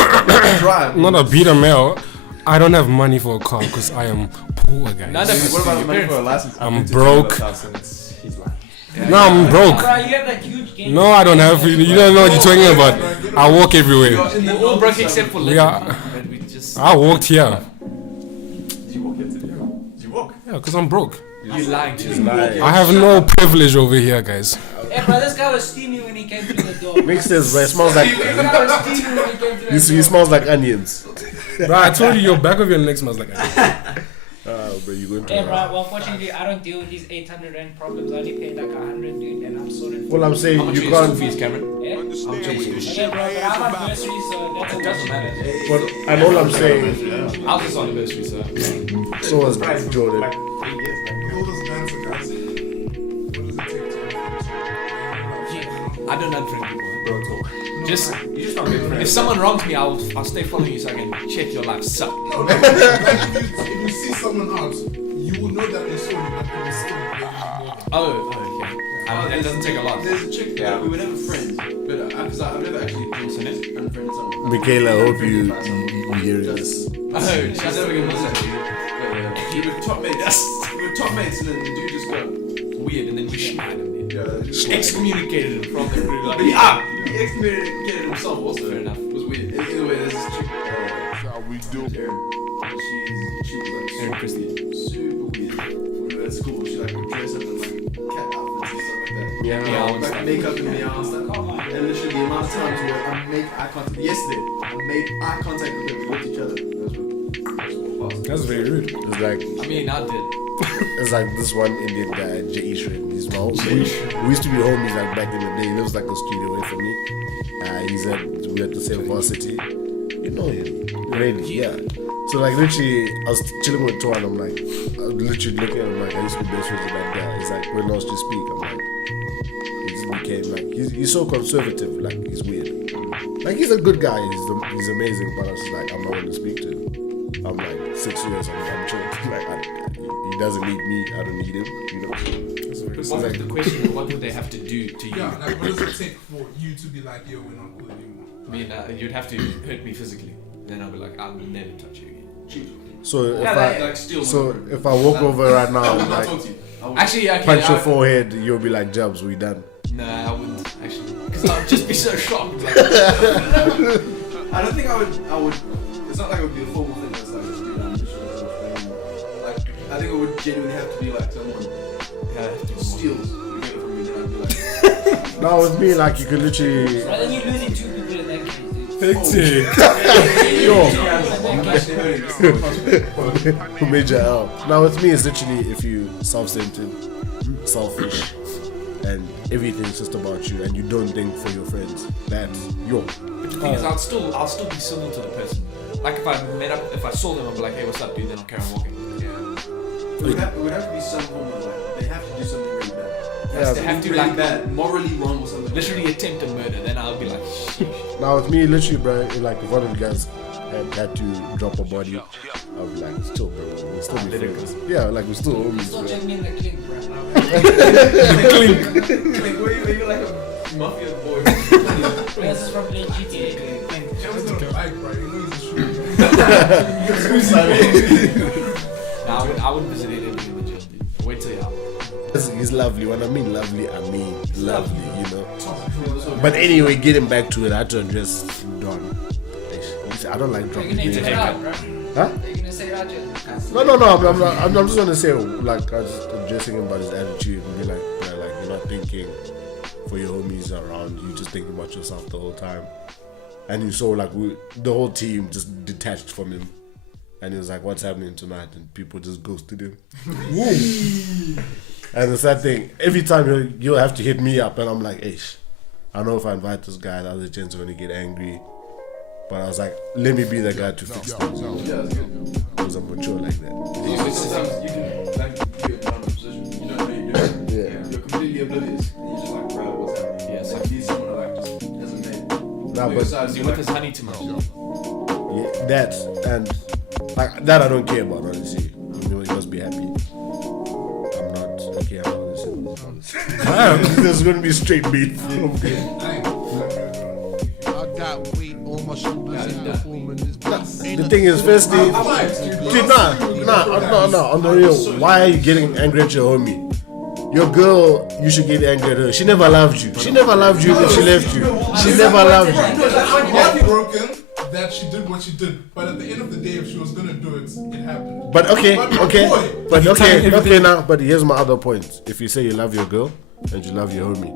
Drive. Not a beta male. I don't have money for a car because I am poor, guys. None of us. What about Your money for a parents. license? I'm I've been to broke. Taylor's house and he's like, No, I'm broke. Bro, you have that huge game. No, I don't have. You don't know what you're talking about. I walk everywhere. We're all broke except for living. Yeah. But we just. I walked here. did you walk here today? Did you walk? Yeah, because I'm broke. You're lying to us. I have no privilege over here, guys. Hey, bro, this guy was steaming when he came through the door. Makes sense, but it smells like This guy was steaming when he came through the he door. smells like onions. Bro, I told you your back of your neck smells like that. Bro, you going Hey, to? bro, well, fortunately, I don't deal with these 800 rand problems. I only pay like 100, dude, and I'm sorted. Well, I'm How saying much you are your school can't. fees, Cameron? Yeah? How much are your school fees? Okay, bro, but I'm on bursary, so that's a It doesn't matter. But and all I'm saying, I was just on anniversary, so. so was Jordan. Like 3 years back. All those answer, guys. What does it take to I don't unfriend people. Bro, talk. Just You just don't get if friends. someone wrongs me, I'll stay following you so I can check your life suck. No, like if you see someone out, you will know that they saw you, but you will still maybe ignore them. Oh, okay. That doesn't take a lot. There's a chick that we were never friends, but because I've never actually unfriended someone. Michaela, I hope you hear this. Oh, She's never gonna listen to you. We were top mates. We were top mates, and then the dude just got weird, and then we shat him. yeah. Excommunicated him from the group. Like, But he excommunicated himself also. Fair enough. It was weird. Either way, there's this chick. How we do. Erin. She was like Erin Christie. super weird. When we were at school, she like would dress up in like cat outfits and stuff like that. Yeah. Yeah, Like makeup and meow and stuff. Come on. And literally the amount of times where I make eye contact. Yesterday, I made eye contact with her. We looked at each other. That's very rude. It's like I mean, I did. it's like this one Indian guy, Jay Ishran. He's my home. We used to be homies like back in the day. He lives like a street away from me. We're at the same varsity. You know him, really? Yeah. So like literally, I was chilling with Toan. I'm like, I was literally looking at him like I used to be best friends with that guy. He's like, we're lost to speak. I'm like, he just became like he's so conservative. Like he's weird. Like he's a good guy. He's amazing. But I was just like, I'm not going to speak to him. I'm like 6 years. I'm chill. Like he doesn't need me. I don't need him. You know. But what was the question? What would they have to do to you? Yeah, like what does it take for you to be like, yo, we're not cool anymore? I mean, you'd have to hurt me physically. Then I'll be like, I'll never touch you again. So if steal if I walk over right now, I like talk to you. Actually, okay. punch your forehead, you'll be like, Jabs, we done. Nah, I wouldn't actually, because I'd just be so shocked. Like, I don't think I would. It's not like it would be a formal thing. It's like, dude, I'm just like, I think it would genuinely have to be like someone steals the game from me. Then I'd be like, Now with me, like you could literally, Bro, then you're losing 2 people in that case, dude. Hectic. who made you out? Now with me, it's literally if you self-centered, selfish, and everything's just about you, and you don't think for your friends. That's yo. but the thing is, I'll still be civil to the person. Like if I saw them, I'd be like, hey, what's up, dude? Then I'll carry on walking. it would have to be some form of like, they have to do something really bad. Yeah, They have to really like bad, morally wrong or something. literally attempt a murder. Then I'll be like, sheesh. Now with me, literally, bro, like if one of the guys had to drop a body, I'll be like, still, bro, we'll still be friends. Yeah, like we're still homies, Still bro. check me in the clink, bro. Like, were you like a mafia boy? This is from playing GTA. Jab's got a bike, bro. You know he's a Nah, I wouldn't visit any of them in the jail, dude. Wait till you're out. He's lovely. When I mean lovely, I mean lovely, you know. But anyway, getting back to it, I had to address Don. I don't like You're dropping gonna names. say it out, bro. Huh? You're gonna say it out, Jay. I'm just gonna say, like, I was just addressing him about his attitude and be like, you're not thinking for your homies around. You just thinking about yourself the whole time. And you saw like the whole team just detached from him. And he was like, what's happening tonight? And people just ghosted him. And the sad thing, every time you'll have to hit me up, and I'm like, ish, I know if I invite this guy, the other gents are going to get angry. But I was like, let me be the guy to fix things. Yeah, that's good. Because I'm mature like that. Sometimes you can like be in another position. You don't know what you're doing. Yeah. You're completely oblivious. And you're just like, bro, what's happening? Yeah, it's like need someone to like just hesitate. Nah, but See what this honey tomorrow. yeah, that and like that I don't care about, honestly. You must be happy. I'm not okay about this. There's gonna be straight beat. The thing is, firstly, dude, nah, on the real, why are you getting angry at your homie? Your girl, you should get angry at her. She never loved you. She never loved you if she left you. She never loved you. I'm heartbroken that she did what she did, but at the end of the day, if she was gonna do it, it happened. But okay, now. But here's my other point. If you say you love your girl and you love your homie,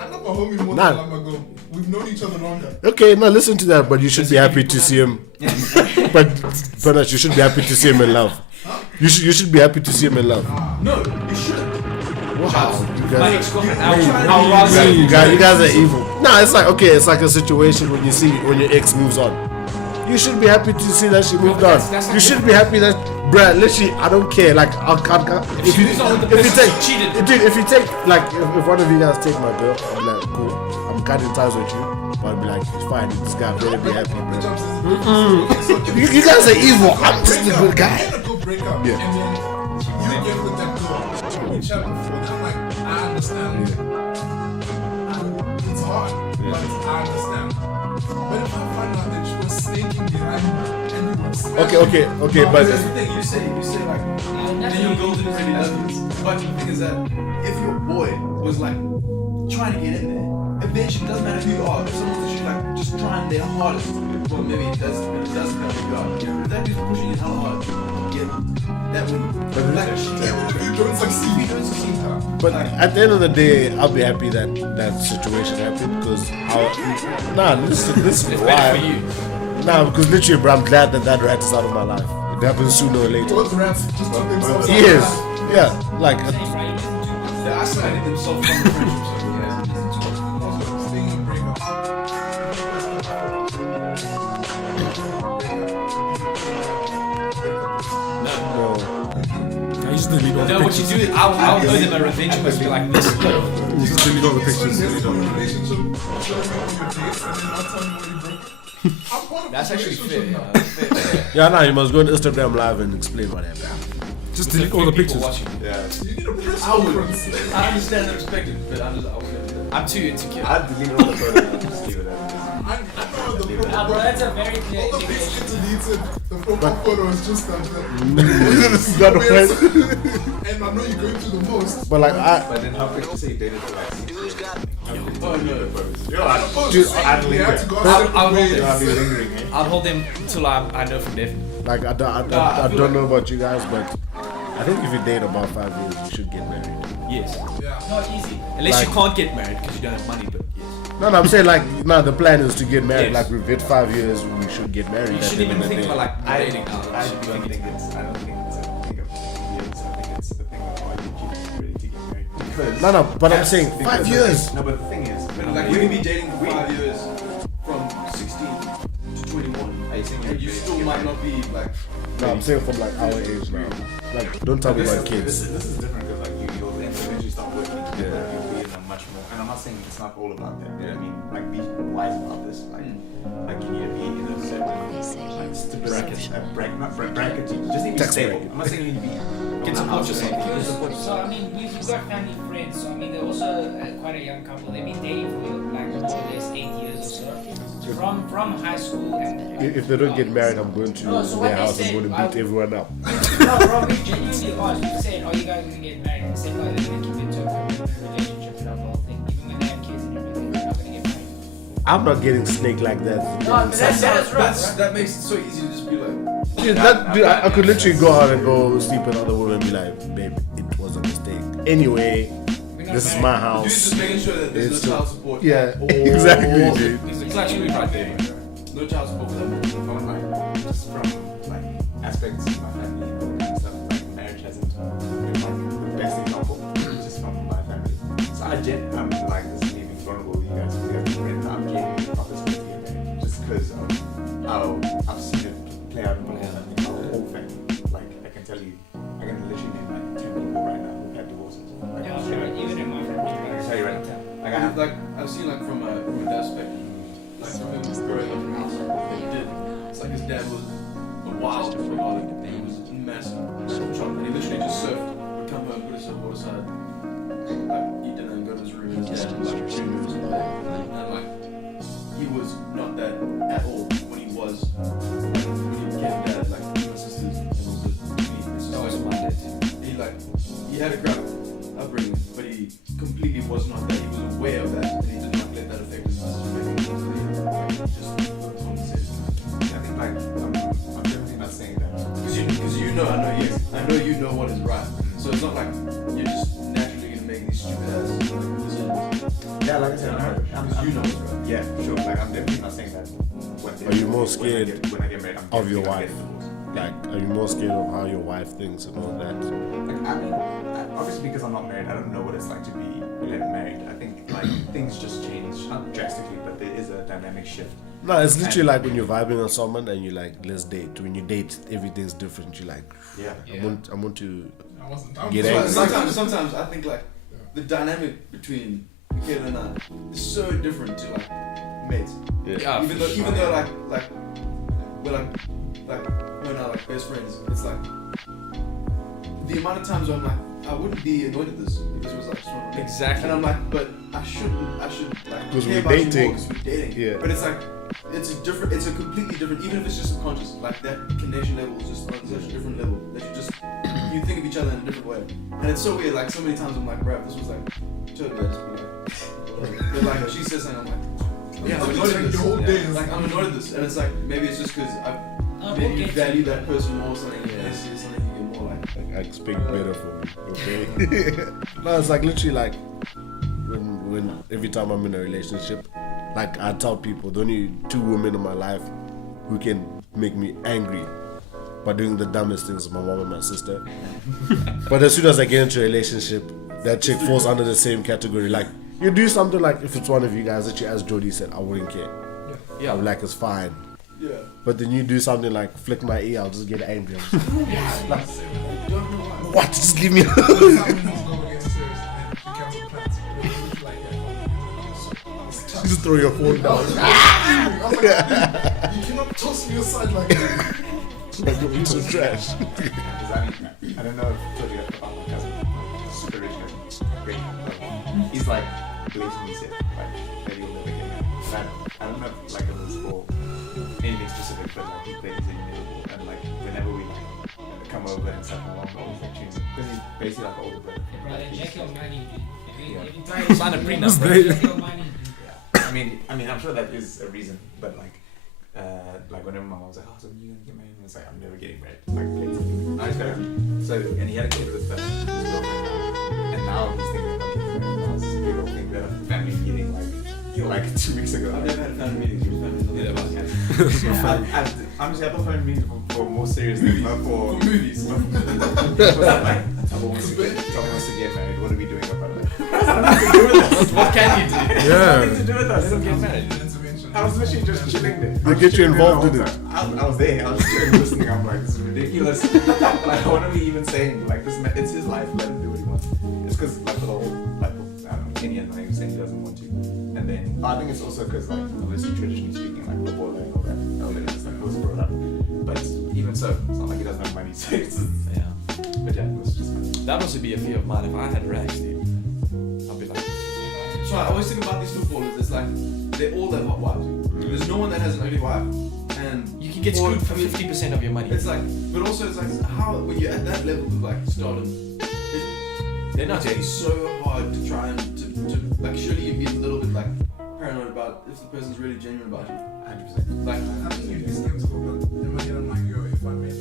I love my homie more than I love my girl. We've known each other longer. okay, now listen to that. But you should be happy to see him. but you should be happy to see him in love. You should be happy to see him in love. No, you shouldn't. Wow, My ex-girlfriend, you guys are evil. Nah, it's like okay, it's like a situation when your ex moves on. You should be happy to see that she moved on. You should be happy that, bruh, literally, I don't care. Like, I can't. If you take, like, if one of you guys take my girl, I'll be like, cool. I'm cutting ties with you. But I'll be like, it's fine. This guy better be happy, bro. You guys are evil. I'm just a good guy. A good breakup. Yeah. And then you get with that girl. We chat before that. Like, I understand. It's hard, but I understand. But if I find out that she was snaking behind me and you were snaking Okay, but That's the thing. You say like, then your girl didn't really love you. But the thing is that if your boy was like trying to get in there, eventually, doesn't matter who you are. If someone's literally like just trying their hardest, well, maybe it doesn't matter who you are. If that dude's pushing you hella hard, yeah, that would like if you don't succeed. But at the end of the day, I'll be happy that that situation happened because this is why. Nah, because literally, bro, I'm glad that rat is out of my life. It happens sooner or later. Both rats just took themselves out. Yes, yeah, like. they isolated themselves from the friendship. So yeah. Staying in breakup. I just delete all the No, what you pictures. do is I'll owe them a revenge must be like this. You just delete all the pictures. Relationship, showing me all your dates, and then not telling me what you broke. That's actually fair. Yeah, nah, you must go on Instagram live and explain what happened. Just delete all the People pictures. watching. Yeah. You need a press I would. conference. I understand and respect it, but I was gonna do that. I'm too insecure. I'd delete all the photos and just leave it as I know the profile. Bro, that's a very clear All the pics indication. get deleted. The profile photo is just that. Not a friend. And I know you're going through the most. But like But then how quick to say you dated for like 6 years? Oh no. Dude, I'd we have to go I'll separate hold ways. them. I'll be lingering, eh? I'll hold them till I know from definite. Like I don't know about you guys, but I think if you date about 5 years, you should get married. Yes. Yeah. Not easy. Unless Like- you can't get married because you don't have money, but yes. No, I'm saying like the plan is to get married. Yes. Like we've hit 5 years, we should get married. You at shouldn't the end even of the think day. about like I dating now. don't think it's a thing of years. I think it's a thing of are you ready to get married? Because No, but I'm saying 5 years. No, but the thing is, But like you can be dating for 5 years from 16 to 21. are you saying And you still might not be like. No, I'm saying from like our age now. Like don't tell me about kids. This is different because like you'll eventually start working together. Yeah. You'll be in a much more. And I'm not saying it's not all about that. You know what I mean? Like be wise about this. Like you need to be in a certain like bracket. Bracket. Just need to be Tax stable. bracket. I'm not saying you need to be. Get support yourself. So I mean, we've got family friends. So I mean, they're also quite a young couple. They've been dating for like more or less 8 years or so. From high school. And If they don't get married, I'm going to No, so what their they house. I'm said, going to beat everyone up. no, bro, we genuinely asked. We said, "Are you guys gonna get married?" They said, "No, they're gonna keep it to a relationship and the whole thing. Even when they have kids and everything, they're not gonna get married." I'm not getting snake like that. No, but that is right. That makes it so easy to just be like, Dude, I could literally go out and go sleep with other women and be like, babe, it was a mistake. Anyway, this is my Dude's house. just making sure that there's It's no child support. Yeah, exactly, dude. He's actually right there. No child support for that man. From like just from like aspects of my family and stuff, like marriage hasn't been like the best example, just from my family. So I'm like this is even vulnerable with you guys. We have friends. I'm genuinely not this way to get married, just because of how I've seen it play out in my whole family. Like I can tell you, I can literally name like 10 people right now who've had divorces. Like, Yeah, even in my family. I can tell you right now. Like I have I've seen like from a dad's perspective, like from him growing up in the house, what he did. It's like his dad was a wild alcoholic. He was massive, drunk, and he literally just surfed. Would come home, put his surfboard aside, like eat dinner, and go to his room, and his dad would like shoot him and like he was not that at all when he was when he became dad. Like my sisters, he had a crap upbringing, but he completely was not that. He was aware of that, and he did not let that affect his decision making. So he just compensated. I think like I'm definitely not saying that. Because you know, I know you know what is right. So it's not like you're just naturally gonna make these stupid ass decisions. Yeah, like I said, Because you know what's right. yeah, sure. Like I'm definitely not saying that. Are you more scared when I get married, I'm of your definitely wife? not getting divorced. Like, are you more scared of how your wife thinks and all that? Like, I mean, obviously because I'm not married, I don't know what it's like to be married. I think like things just change, not drastically, but there is a dynamic shift. No, it's literally like when you're vibing on someone and you're like, let's date. When you date, everything's different. You're like, Yeah. I want to I wasn't done. get with So angry. sometimes I think like the dynamic between Michaela and I is so different to like mates. Yeah. Even though like we're like her and I like best friends, it's like the amount of times where I'm like, I wouldn't be annoyed at this if this was like just one of me. Exactly. And I'm like, but I should like 'Cause care we're about you dating. more 'cause we're dating. Yeah. But it's like it's a completely different, even if it's just subconscious, like that connection level is just on such a different level that you think of each other in a different way. And it's so weird, like so many times I'm like, bro, this was like totally I'd just be like, whatever. But like she says something, I'm like, yeah, I'm annoyed at this. Your whole day is Like I'm annoyed at this, and it's like maybe it's just because I maybe value that person more, something you get more like. like speak better for me, okay? No, it's like literally like when every time I'm in a relationship, like I tell people, the only 2 women in my life who can make me angry by doing the dumbest things is my mom and my sister. But as soon as I get into a relationship, that chick falls under the same category. Like you do something like if it's one of you guys, literally as Jody said, I wouldn't care. Yeah. I'm like, it's fine. Yeah. But then you do something like flick my ear, I'll just get angry. I'm just like, Don't know why. what? Just leave me alone. Something was going against serious and then she cancelled plans. Like that. Just throw your phone down. I was like, dude, you cannot toss me aside like that. Like a piece of trash. Because I don't know if I told you about my cousin, super rich cousin, great. He's like blatantly said like that he'll never get married. But I don't know if like it was for anything specific, but like he plays in Liverpool and like whenever we like come over and stuff along, always like tunes because he's basically like older brother. Brother, check your money, dude. Sign a prenup, bro. Check your money, dude. I mean, I'm sure that is a reason, but like whenever my mom was like, oh, so you gonna get married? And it's like, I'm never getting married. Like, please. I just gotta. So, and he had a kid with his girlfriend now, and now he's thinking about getting married. Now it's this big old thing that a family meeting like 2 weeks ago. I've never had a family meeting. Your family Yeah, doesn't but- I'm just having family meetings for more serious things, not for for movies. like, Tabo wants to get married. What are we doing about it? What can you do? Yeah. Nothing to do with us. Let him get married. Intervention. I was literally just chilling there. They get you involved in it. I was there. I was just chilling, listening. I'm like, this is ridiculous. Like, what are we even saying? Like, this, it's his life. Let him do what he wants. It's because, like, for the whole, like, I don't know, Kenny and I was saying he doesn't want to. And then, I think it's also because, like, obviously, traditionally speaking, like, the baller and all that element is, like, was brought up. But even so, it's not like he doesn't have money. So it's, Yeah. but yeah, it was just fun. That'd also be a fear of mine if I had racks, dude. I'd be like, So I always think about these footballers. It's like they all have hot wives. There's no one that has an ugly wife, and you can get or- screwed for I mean, 50% of your money. It's like, but also it's like how when you're at that level of like stardom, They're not it's so hard to try and to like surely you'd be a little bit like paranoid about if the person's really genuine about you. 100%. Like I think you'd be skeptical, but in my head I'm like, yo, if I made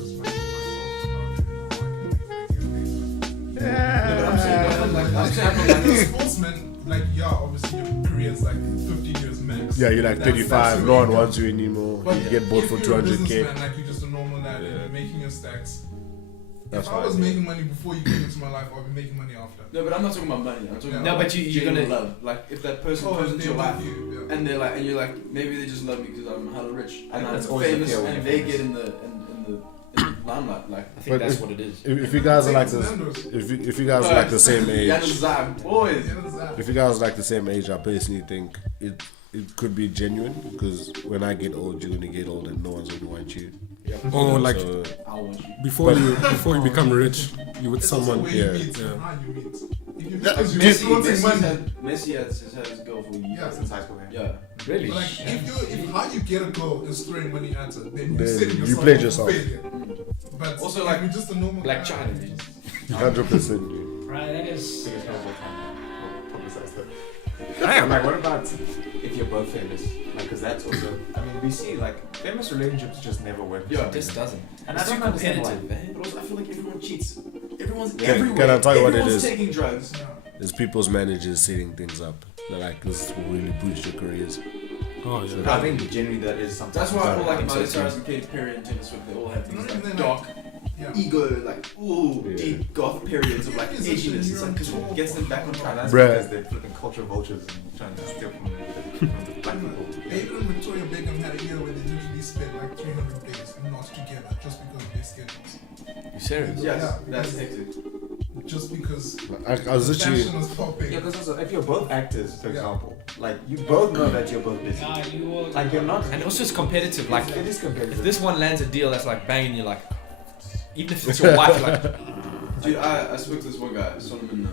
obviously your career's like 15 years max. Yeah, you're like That's 35. the No one way- wants you anymore. But You get bought if for you're a 200k. businessman, like you're just a normal lad, and you're making your stacks. That's If I was fine, yeah. making money before you came into my life, I'll be making money after. No, but I'm not talking about money. I'm talking Yeah. about No, but you're gonna- genuine love. Like if that person Oh, comes and into they're your life with you. Yeah. and they're like, and you're like, maybe they just love me because I'm hella rich and I'm That's always the famous, appeal when and you're they famous. get in the limelight. Like I think But that's if- what it is. If you guys are like this, Nando's. if you guys are like the same age, boys. if you guys are like the same age, I personally think it could be genuine because when I get old, you're gonna get old and no one's gonna want you. Or like So, I want you. before you become rich, you with It's also someone. where you yeah, meet yeah. and how you meet. If you meet Yeah, because you're Messi- flaunting money. Messi has had his girl for years. Yeah. Since high school, yeah. Yeah. Really? But like, if how you get a girl is throwing money at her, then Then you're setting you yourself played up for yourself. failure. But Also, if like, you're just a normal Like guy, China. 100%. Right, that is. Biggest novel time. We'll publicize that. Damn. Like, what about if you're both famous? Like, because that's also, I mean, we see like famous relationships just never work. for Yeah, some It just reason. doesn't. And It's I don't too understand why. competitive, man. But also, I feel like everyone cheats. Everyone's Can- everywhere. can I tell you what it Everyone's is? taking drugs. Yeah. It's people's managers setting things up. They're like, this will really boost your careers. Oh yeah. I think genuinely that is something. That's why I feel like think so Miley too. Cyrus and Katy Perry and Taylor Swift, they all have these Not like even dark Yeah. ego, like ooh, Yeah. deep goth periods of like It's a edginess. It's you're like because on it gets them back on And track. that's Bruh. because they're flipping culture vultures and trying to steal from the black people. David and Victoria Beckham had a year where they literally spent like 300 days not together just because of their schedules. You serious? Yes, Yeah, that's because- hectic. Just because I was literally. fashion is popping. Yeah, because also if you're both actors, for Yeah. example, like you both know that you're both busy. Nah, you will. Like you're not. And also it's competitive. Like it is if competitive. this one lands a deal that's like banging, you're like, even if it's your wife, you're like, Dude, I spoke to this one guy, Solomon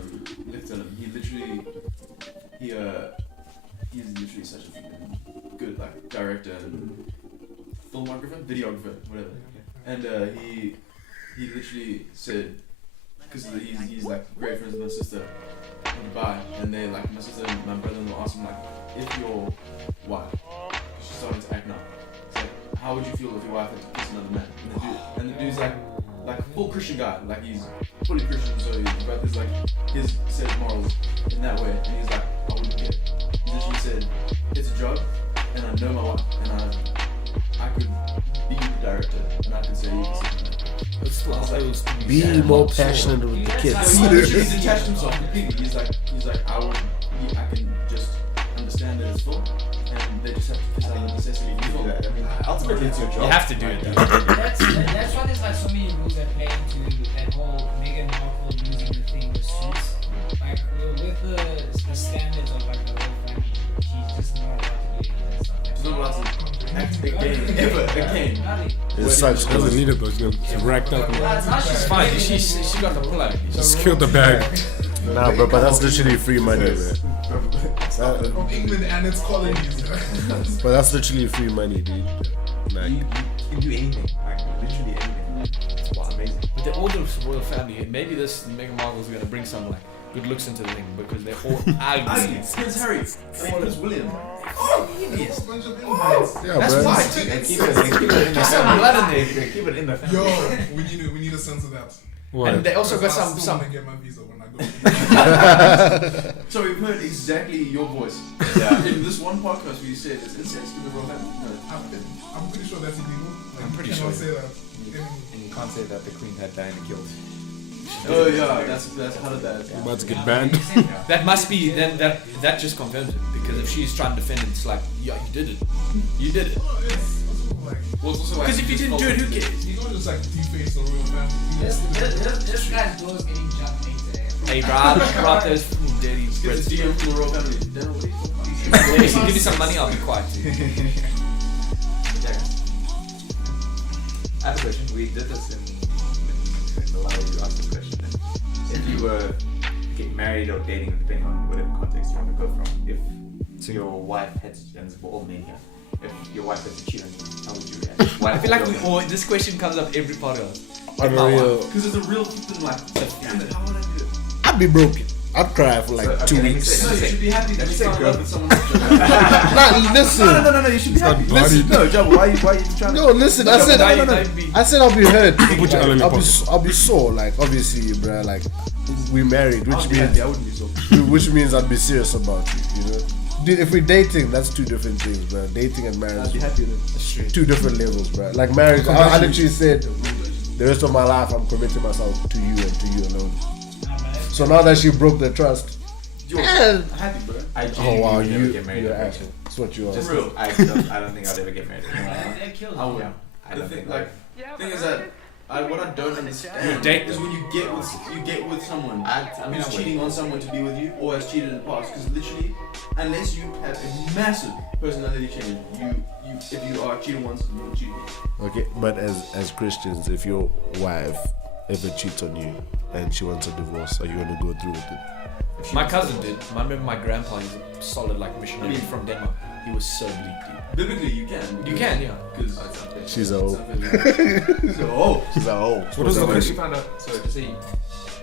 Lieutenant. He literally, he's literally such a fucking good like director and filmographer, videographer, whatever. And he literally said, because he's like great friends with my sister in Dubai, and they like my sister and my brother-in-law asked him like, if your wife, she's starting to act now, it's like, how would you feel if your wife had to kiss another man? And the dude's like full Christian guy, like he's fully Christian, so he's got his like his set of morals in that way, and he's like, I wouldn't care. He literally said, it's a job, and I know my wife, and I could be the director, and I could say you can see that. it's still supposed to Be sad, more not sure. passionate with the Yeah, kids. that's He like- literally detached himself completely. He's like, I can just understand that it's full, and they just have to kiss out of necessity. You do that. I mean, ultimately it's your job. You have to do it. Though. That's why there's like so many rules that play into that whole Meghan Markle using the thing with suits. Like with the standards of like the royal family, she's just not allowed to do any of that stuff. She's not allowed to act again, ever again. Nothing. It sucks She doesn't because need it though. She's racked up. Nah, it's not It's fine. She got the pull out. She's killed the bag. nah, but that's literally free money, man. Of England and its colonies. But that's literally free money, dude. Like, You can do anything. Like literally anything. It's amazing. But they're all the royal family. Maybe this Meghan Markle's gonna bring some like good looks into the thing because they're all ugly. Prince Harry or Prince William. It's a bunch of immigrants. yeah, That's bro. why. They keep it in There's some blood in there. They keep it in the family. Yo, we need a sense of that. What? And they also got I still some. wanna get my visa when I go. So we've heard exactly your voice. Yeah. In this one podcast where you said it's incest in the royal family. No. I'm pretty sure that's illegal. Like, I'm pretty you cannot sure. say that. And you can't say that the queen had Diana killed. Oh yeah, that's how did that. You're about to get banned. That must be then that just confirms it because if she's trying to defend it, it's like yeah you did it, you did it. Oh, it's like, Well, it's also like Because if you didn't do it, who cares? you don't just like deface the royal family. This guy's door's getting jumped later. Hey, brought those dirty Get Brits. the DM from the royal family. Then what do you Hey, if you give me some money, I'll be quiet. Yeah. I have a question. We did this in the live. You asked this question. If you were getting married or dating, depending on whatever context you want to go from, if your wife had to, and for all men here, if your wife had to cheat on you, how would you react? I feel like this question comes up every podcast. Unreal. Because it's a real flipping like, damn it, how would I do it? I'd be broken. I'd cry for like So, okay, 2 let me weeks. say- No, you should be happy that Let's you say found girl- love with someone else. Nah, listen. No. You should be happy. Listen, no, Jabu, why are you trying to? No, listen. I said I said I'll be hurt. Put your hand in your I'll be sore. Like obviously, bruh. Like we married, which means I wouldn't be so. which means I'd be serious about you. You know, dude. If we're dating, that's two different things, bruh. Dating and marriage, I'd be happy with it. That's true. two different levels, bruh. Like marriage, I literally said the rest of my life I'm committing myself to you and to you alone. So now that she broke the trust. I'm happy, bro. I Oh genuinely wow, would never you're get married. an asshole. That's what you are. Just Real. I don't think I'd ever get married. That kills I me. would. I don't think like. Thing is that what I don't understand date is when you get with someone I mean, who's I would. cheating on someone to be with you or has cheated in the past. Because literally, unless you have a massive personality change, if you are cheating once, you will cheat again. Okay, but as Christians, if your wife ever cheats on you and she wants a divorce, are you gonna go through with it? My cousin did. I remember my grandpa, he's a solid like missionary from Denmark. He was so bleak, dude. Biblically, you can. You can, yeah. Because She's a hoe. So, She's a hoe. What was the So when question? you find out, so to say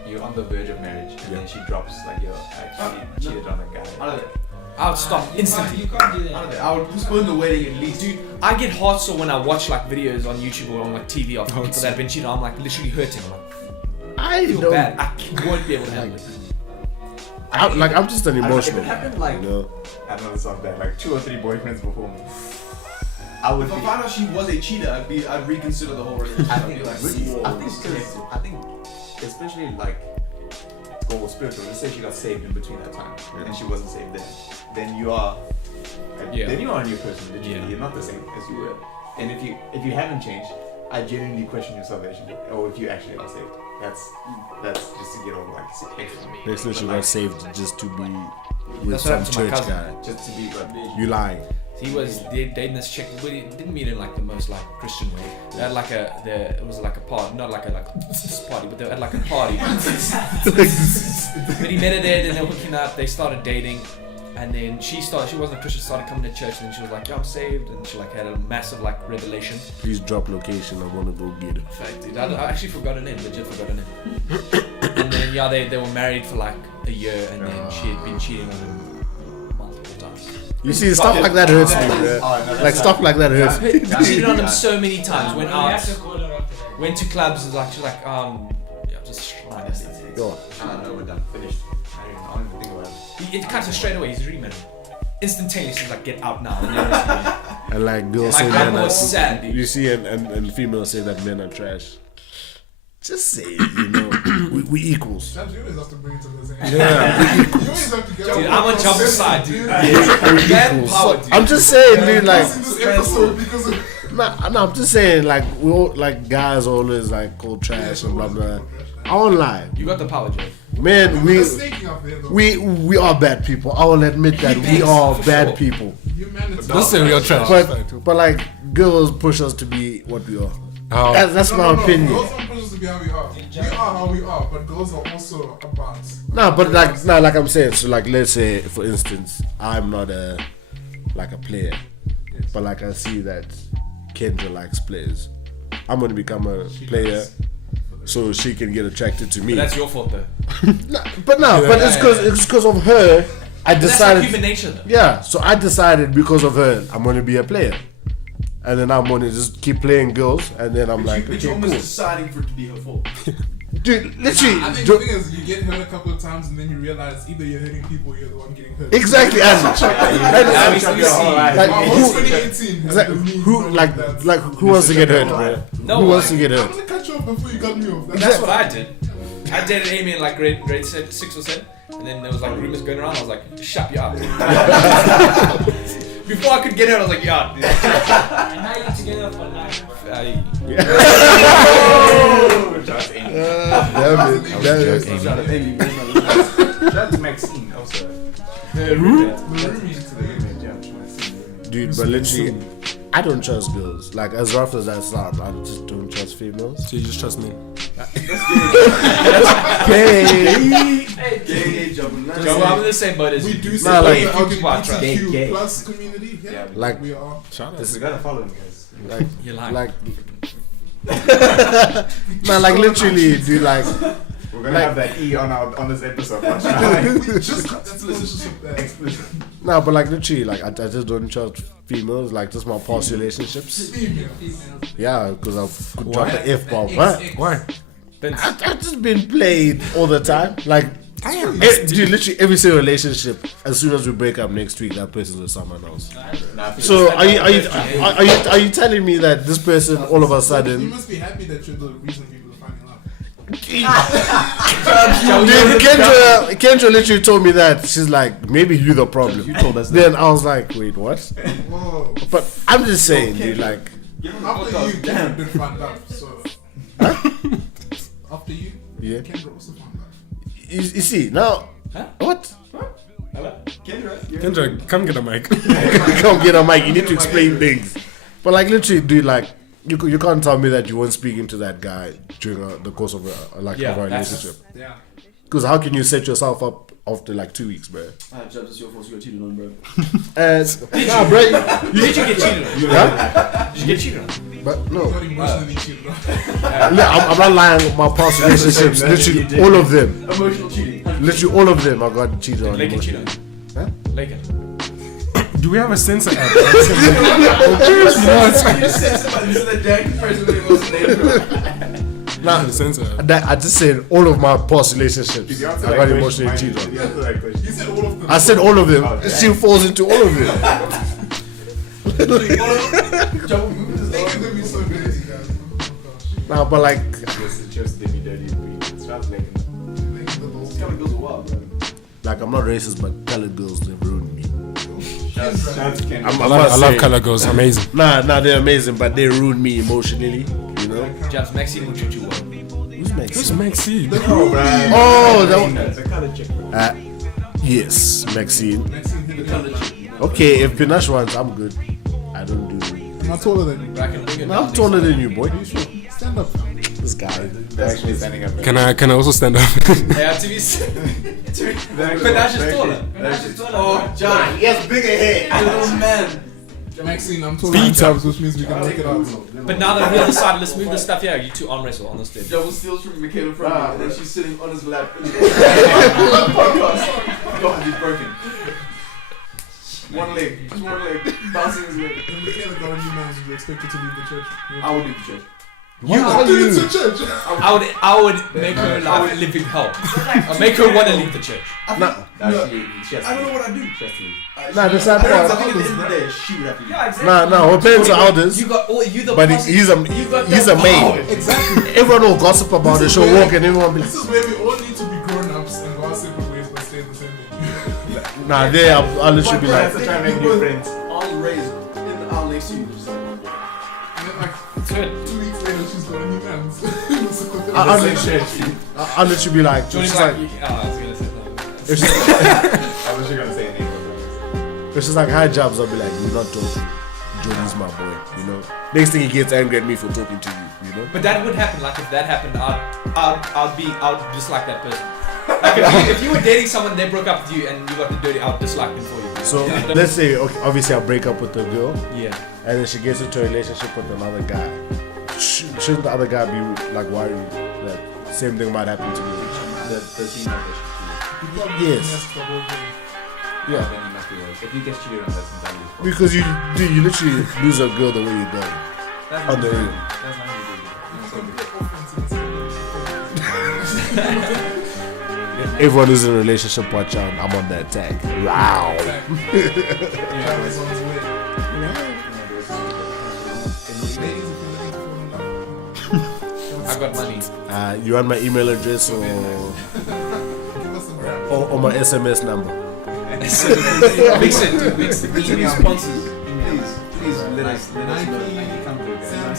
you're on the verge of marriage and then she drops like you're actually cheated on a guy. out of that. I would stop instantly. You can't do Out of that. that. I would postpone the wedding at least. Dude, I get heart sore when I watch like videos on YouTube or on like TV of people that have been cheated on. I'm like literally hurting. I'm like, I feel don't. bad. I won't be able to handle it. I'm just an If emotional. it happened like, You know? I know this sounds bad, like 2 or 3 boyfriends before me, I would If be. I found out she was a cheater, I'd reconsider the whole relationship. I I'd think be like, I think especially like go spiritual. Let's say she got saved in between that time and she wasn't saved then you are then you are a new person. Literally. Yeah. You're not the same as you were. And if you haven't changed, I genuinely question your salvation or if you actually are saved. That's just to get over like extra. Next thing she got saved just to be with That's some what happened to my church cousin. guy. Just to be like You lying. He was dating this chick, but he didn't meet in like the most like Christian way. They had like it was like a party, not like a party, but they had like a party. But he met her there, then they were hooking up, they started dating, and then she wasn't a Christian, started coming to church, and then she was like, yeah, I'm saved, and she like had a massive like revelation. Please drop location. I want to go get it. Fact, dude, I actually forgot her name, legit forgot her name. And then yeah, they were married for like a year, and then she had been cheating on him multiple times. You see, stuff like that hurts me, bro. Like stuff like that hurts me. Cheated on him so many times. Went We out, have to call her after that. went to clubs. She's like, yeah, just trying to. Yo, no, we're done. Finished. I don't even think about it. It cuts her straight away. He's remarried. Instantaneously, she's like, get out now. And then and like girls my say grandma men was are, sad, dude. you see, and females say that men are trash. Just say it, you know. We equals. Sometimes you always have to bring it to the same. Yeah, You always have to get Dude, I'm on Jab's side, dude. we That equals. power, dude. I'm just saying, dude. Like, In this episode, because of nah, I'm just saying, like, we all, like guys always like called trash and blah blah. I won't lie, You got the power, Joe. man. they're snaking up there, though. We are bad people. I will admit that we are For bad sure. people. Humanity. Don't say we are trash. But like girls push us to be what we are. How? That's my opinion. Girls don't push us to be how we are. We are how we are, but girls are also about. Like I'm saying, so like let's say for instance, I'm not a player, but like I see that Kendra likes players. I'm gonna become a player, so she can get attracted to me. But that's your fault, though. But it's because of her. I That's like decided. human nature, though. Yeah, so I decided because of her, I'm gonna be a player, and then I'm gonna just keep playing girls, and then I'm like, but okay, you're almost cool, deciding for it to be her fault. dude. Literally, I think the thing is, you get hurt a couple of times, and then you realize either you're hurting people or you're the one getting hurt. exactly, and Yeah, we see. like Wow, who, 2018 has like, been me who, knowing like, that. like, who wants to get hurt, bro? No Who one. wants to get I'm hurt? gonna cut you off before you cut me off. That's what I did. I dated Amy in like grade 6 or 7, and then there was like rumors going around. I was like, shut you up. Before I could get her, I was like, yeah. Dude. And now you're together for life. Damn it. Shout out Amy. Shout out to Maxine also. The roommate. Dude, but literally, I don't trust girls. Like, as rough as that sounds, I just don't trust females. So you just trust me. Okay. Gay, Jabulani. So I'm in the same boat as We you. do Nah, say like- the people are trash. LGBTQ Gay. plus community. Yeah, Like- we are. Shout out. We gotta follow him, guys. You're lying. Like, nah, like literally, dude, like We're gonna have that E on this episode. Watch out. That's a relationship explicit. Nah, but like literally, like I just don't trust females. Like just my past relationships. Female. Yeah, because I could drop Why? the F bomb. What? Why? I've just been played all the time. Like, dude, literally every single relationship. As soon as we break up next week, that person's with someone else. So are you telling me that this person all of a You sudden? must be happy that you're the reason people are finding love. Dude, Kendra literally told me that. She's like, maybe you the problem. You told us that. Then I was like, wait, what? Whoa. But I'm just saying, dude, like, After you, Kendra did find love. So. After you, yeah. Kendra also found love. You see now, what? Kendra, come get a mic. Come get a mic. You need to explain things. But like literally, dude, like you can't tell me that you weren't speaking to that guy during the course of a relationship. Yeah. Because how can you set yourself up after like 2 weeks, bro? Jobs, it's your fault you got cheated on, bro. Nah, bro. Did you get cheated on? Huh? Did you get cheated on? But no. Not emotionally cheated on. Yeah, I'm not lying. My past relationships, literally all of them, Emotional cheating. literally all of them, I got cheated on. Laken cheated on. Huh? Laken. Do we have a censor app? You just said somebody, this is the dank person who was named, bro. Nah, Censor app. I just said all of my past relationships. Did you answer I that got question? emotionally cheated Did on. you answer that question? You said all of them. I said all of them. Oh, damn. She falls into all of them. Jabul, move this They over. could be so busy, guys. Oh gosh. Nah, but like, This is just Debbie Dirty. It's not like These kind of girls are wild, bro. like I'm not racist, but colored girls they ruined me. shout out to Ken. I'm I not love saying- color girls. Amazing. Nah, they're amazing, but they ruined me emotionally. You know? Jabs, Maxine will treat you well. Who's next? Who's Maxine? Oh, Brian. Oh, that one. That's a color chick. Yes, Maxine. Maxine hit the color cheat. Okay, if Pinash wants, I'm good. I don't do. I'm not taller than you. But I can bring it No, down I'm taller than you, boy. Stand up. This guy. They're actually standing up. Can I also stand up? Yeah, to be Panache is taller. Oh, John, He has bigger hair. little man. Maxine, I'm taller than Jabs, which means we can make it out. But now that we're on the side, let's move the stuff here. You two arm wrestle on the stage. Jabul steals from Michaela from me, and then she's sitting on his lap. Podcast. God, he's broken. One leg, just one leg, bouncing his leg. If Michaela got a new man, would you expect her to leave the church? I would leave the church. Why are did it you? to church. I would make her life a living hell. Or make her want to leave the church. Actually, she has I don't know what I do. She has to leave. Nah, the sad I part. think at the end of the day, she would have to leave. Yeah, exactly. Nah, her parents are elders, You got you the but posse- he's you got a the maid. power. Exactly. Everyone will gossip about it. She'll walk and everyone will be This is where we all need to be grown-ups and go our separate ways but stay the same age. like, nah, there I'll literally be like, That's trying to make new friends. All raised in the aisle next to you, just like. And then like It's good. 2 weeks later, she's got a new man. I'll literally be like, Johnny's she's like, like, I was gonna say that. if she's, I was just gonna say a name. if she's like, hi Jabs, I'll be like, you're not talking. Johnny's my boy, you know. Next thing he gets angry at me for talking to you, you know. But that would happen. Like if that happened, I'd dislike that person. Like if you were dating someone, they broke up with you, and you got the dirty, I'd dislike them for you. So let's say, okay, obviously I break up with the girl, Yeah. and then she gets into a relationship with another guy. Shouldn't the other guy be like worried that same thing might happen to me? Does he know that Yes. Yeah. Then he must be right. If he gets cheated on, that's entirely his fault. Because you literally lose a girl the way you go. That's On the not end. That's not how you do it. Everyone who's in a relationship, watch out. I'm on the attack. Wow. I got money. You want my email address or my SMS number? Mix it, dude. Mix it. To be sponsors, please let us know.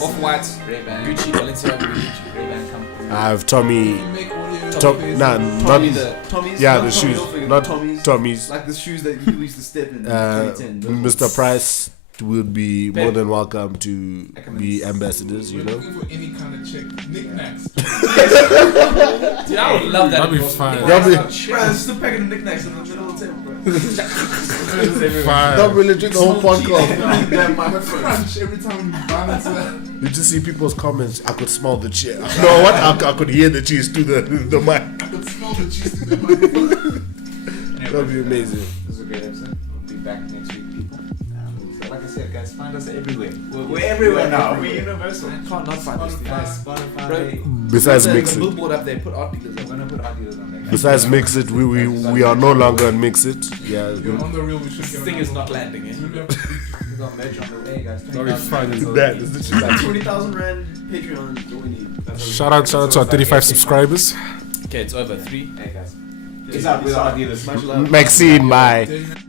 Off whites, Gucci, Balenciaga, Gucci. I have Tommy. Tommy, Nah, Tommy, not. Tommy's, Yeah, not the Tommy shoes. Hilfiger, Not Tommy's, Tommy's. like the shoes that you used to step in 2010. those- Mr. Price will be more than welcome to be ambassadors, you know. looking for any kind of chick. Knickknacks. Dude, I would love that. That'd be endorsement. fine. That'd be- Bro, it's just a packet of knickknacks in the middle of the table, bro. Fire. Not really drink the whole podcast. That The microphone. crunch every time you balance it. You just see people's comments. I could smell the cheese. No, what? I could hear the cheese through the mic. I could smell the cheese through the microphone. That'd be amazing. This is a great episode. We'll be back next week, people. So like I said, guys, find us everywhere. We're everywhere now. We're universal. Can't not find this thing. Guys, Spotify. Besides The Mix It. billboard up there, put art dealers I'm up. gonna put our dealers on there. guys. Besides Mix It, we are no longer on Mix It. Yeah. On the real, we should This get thing on is that. not landing, eh? We got merch on the way, guys. Sorry, fine. That is literally like 20,000 Rand Patreon is all we need. Shout out to our 35 subscribers. Okay, it's over. 3. Hey guys. Peace out with our dealers. Much love. Maxine. Bye. Then-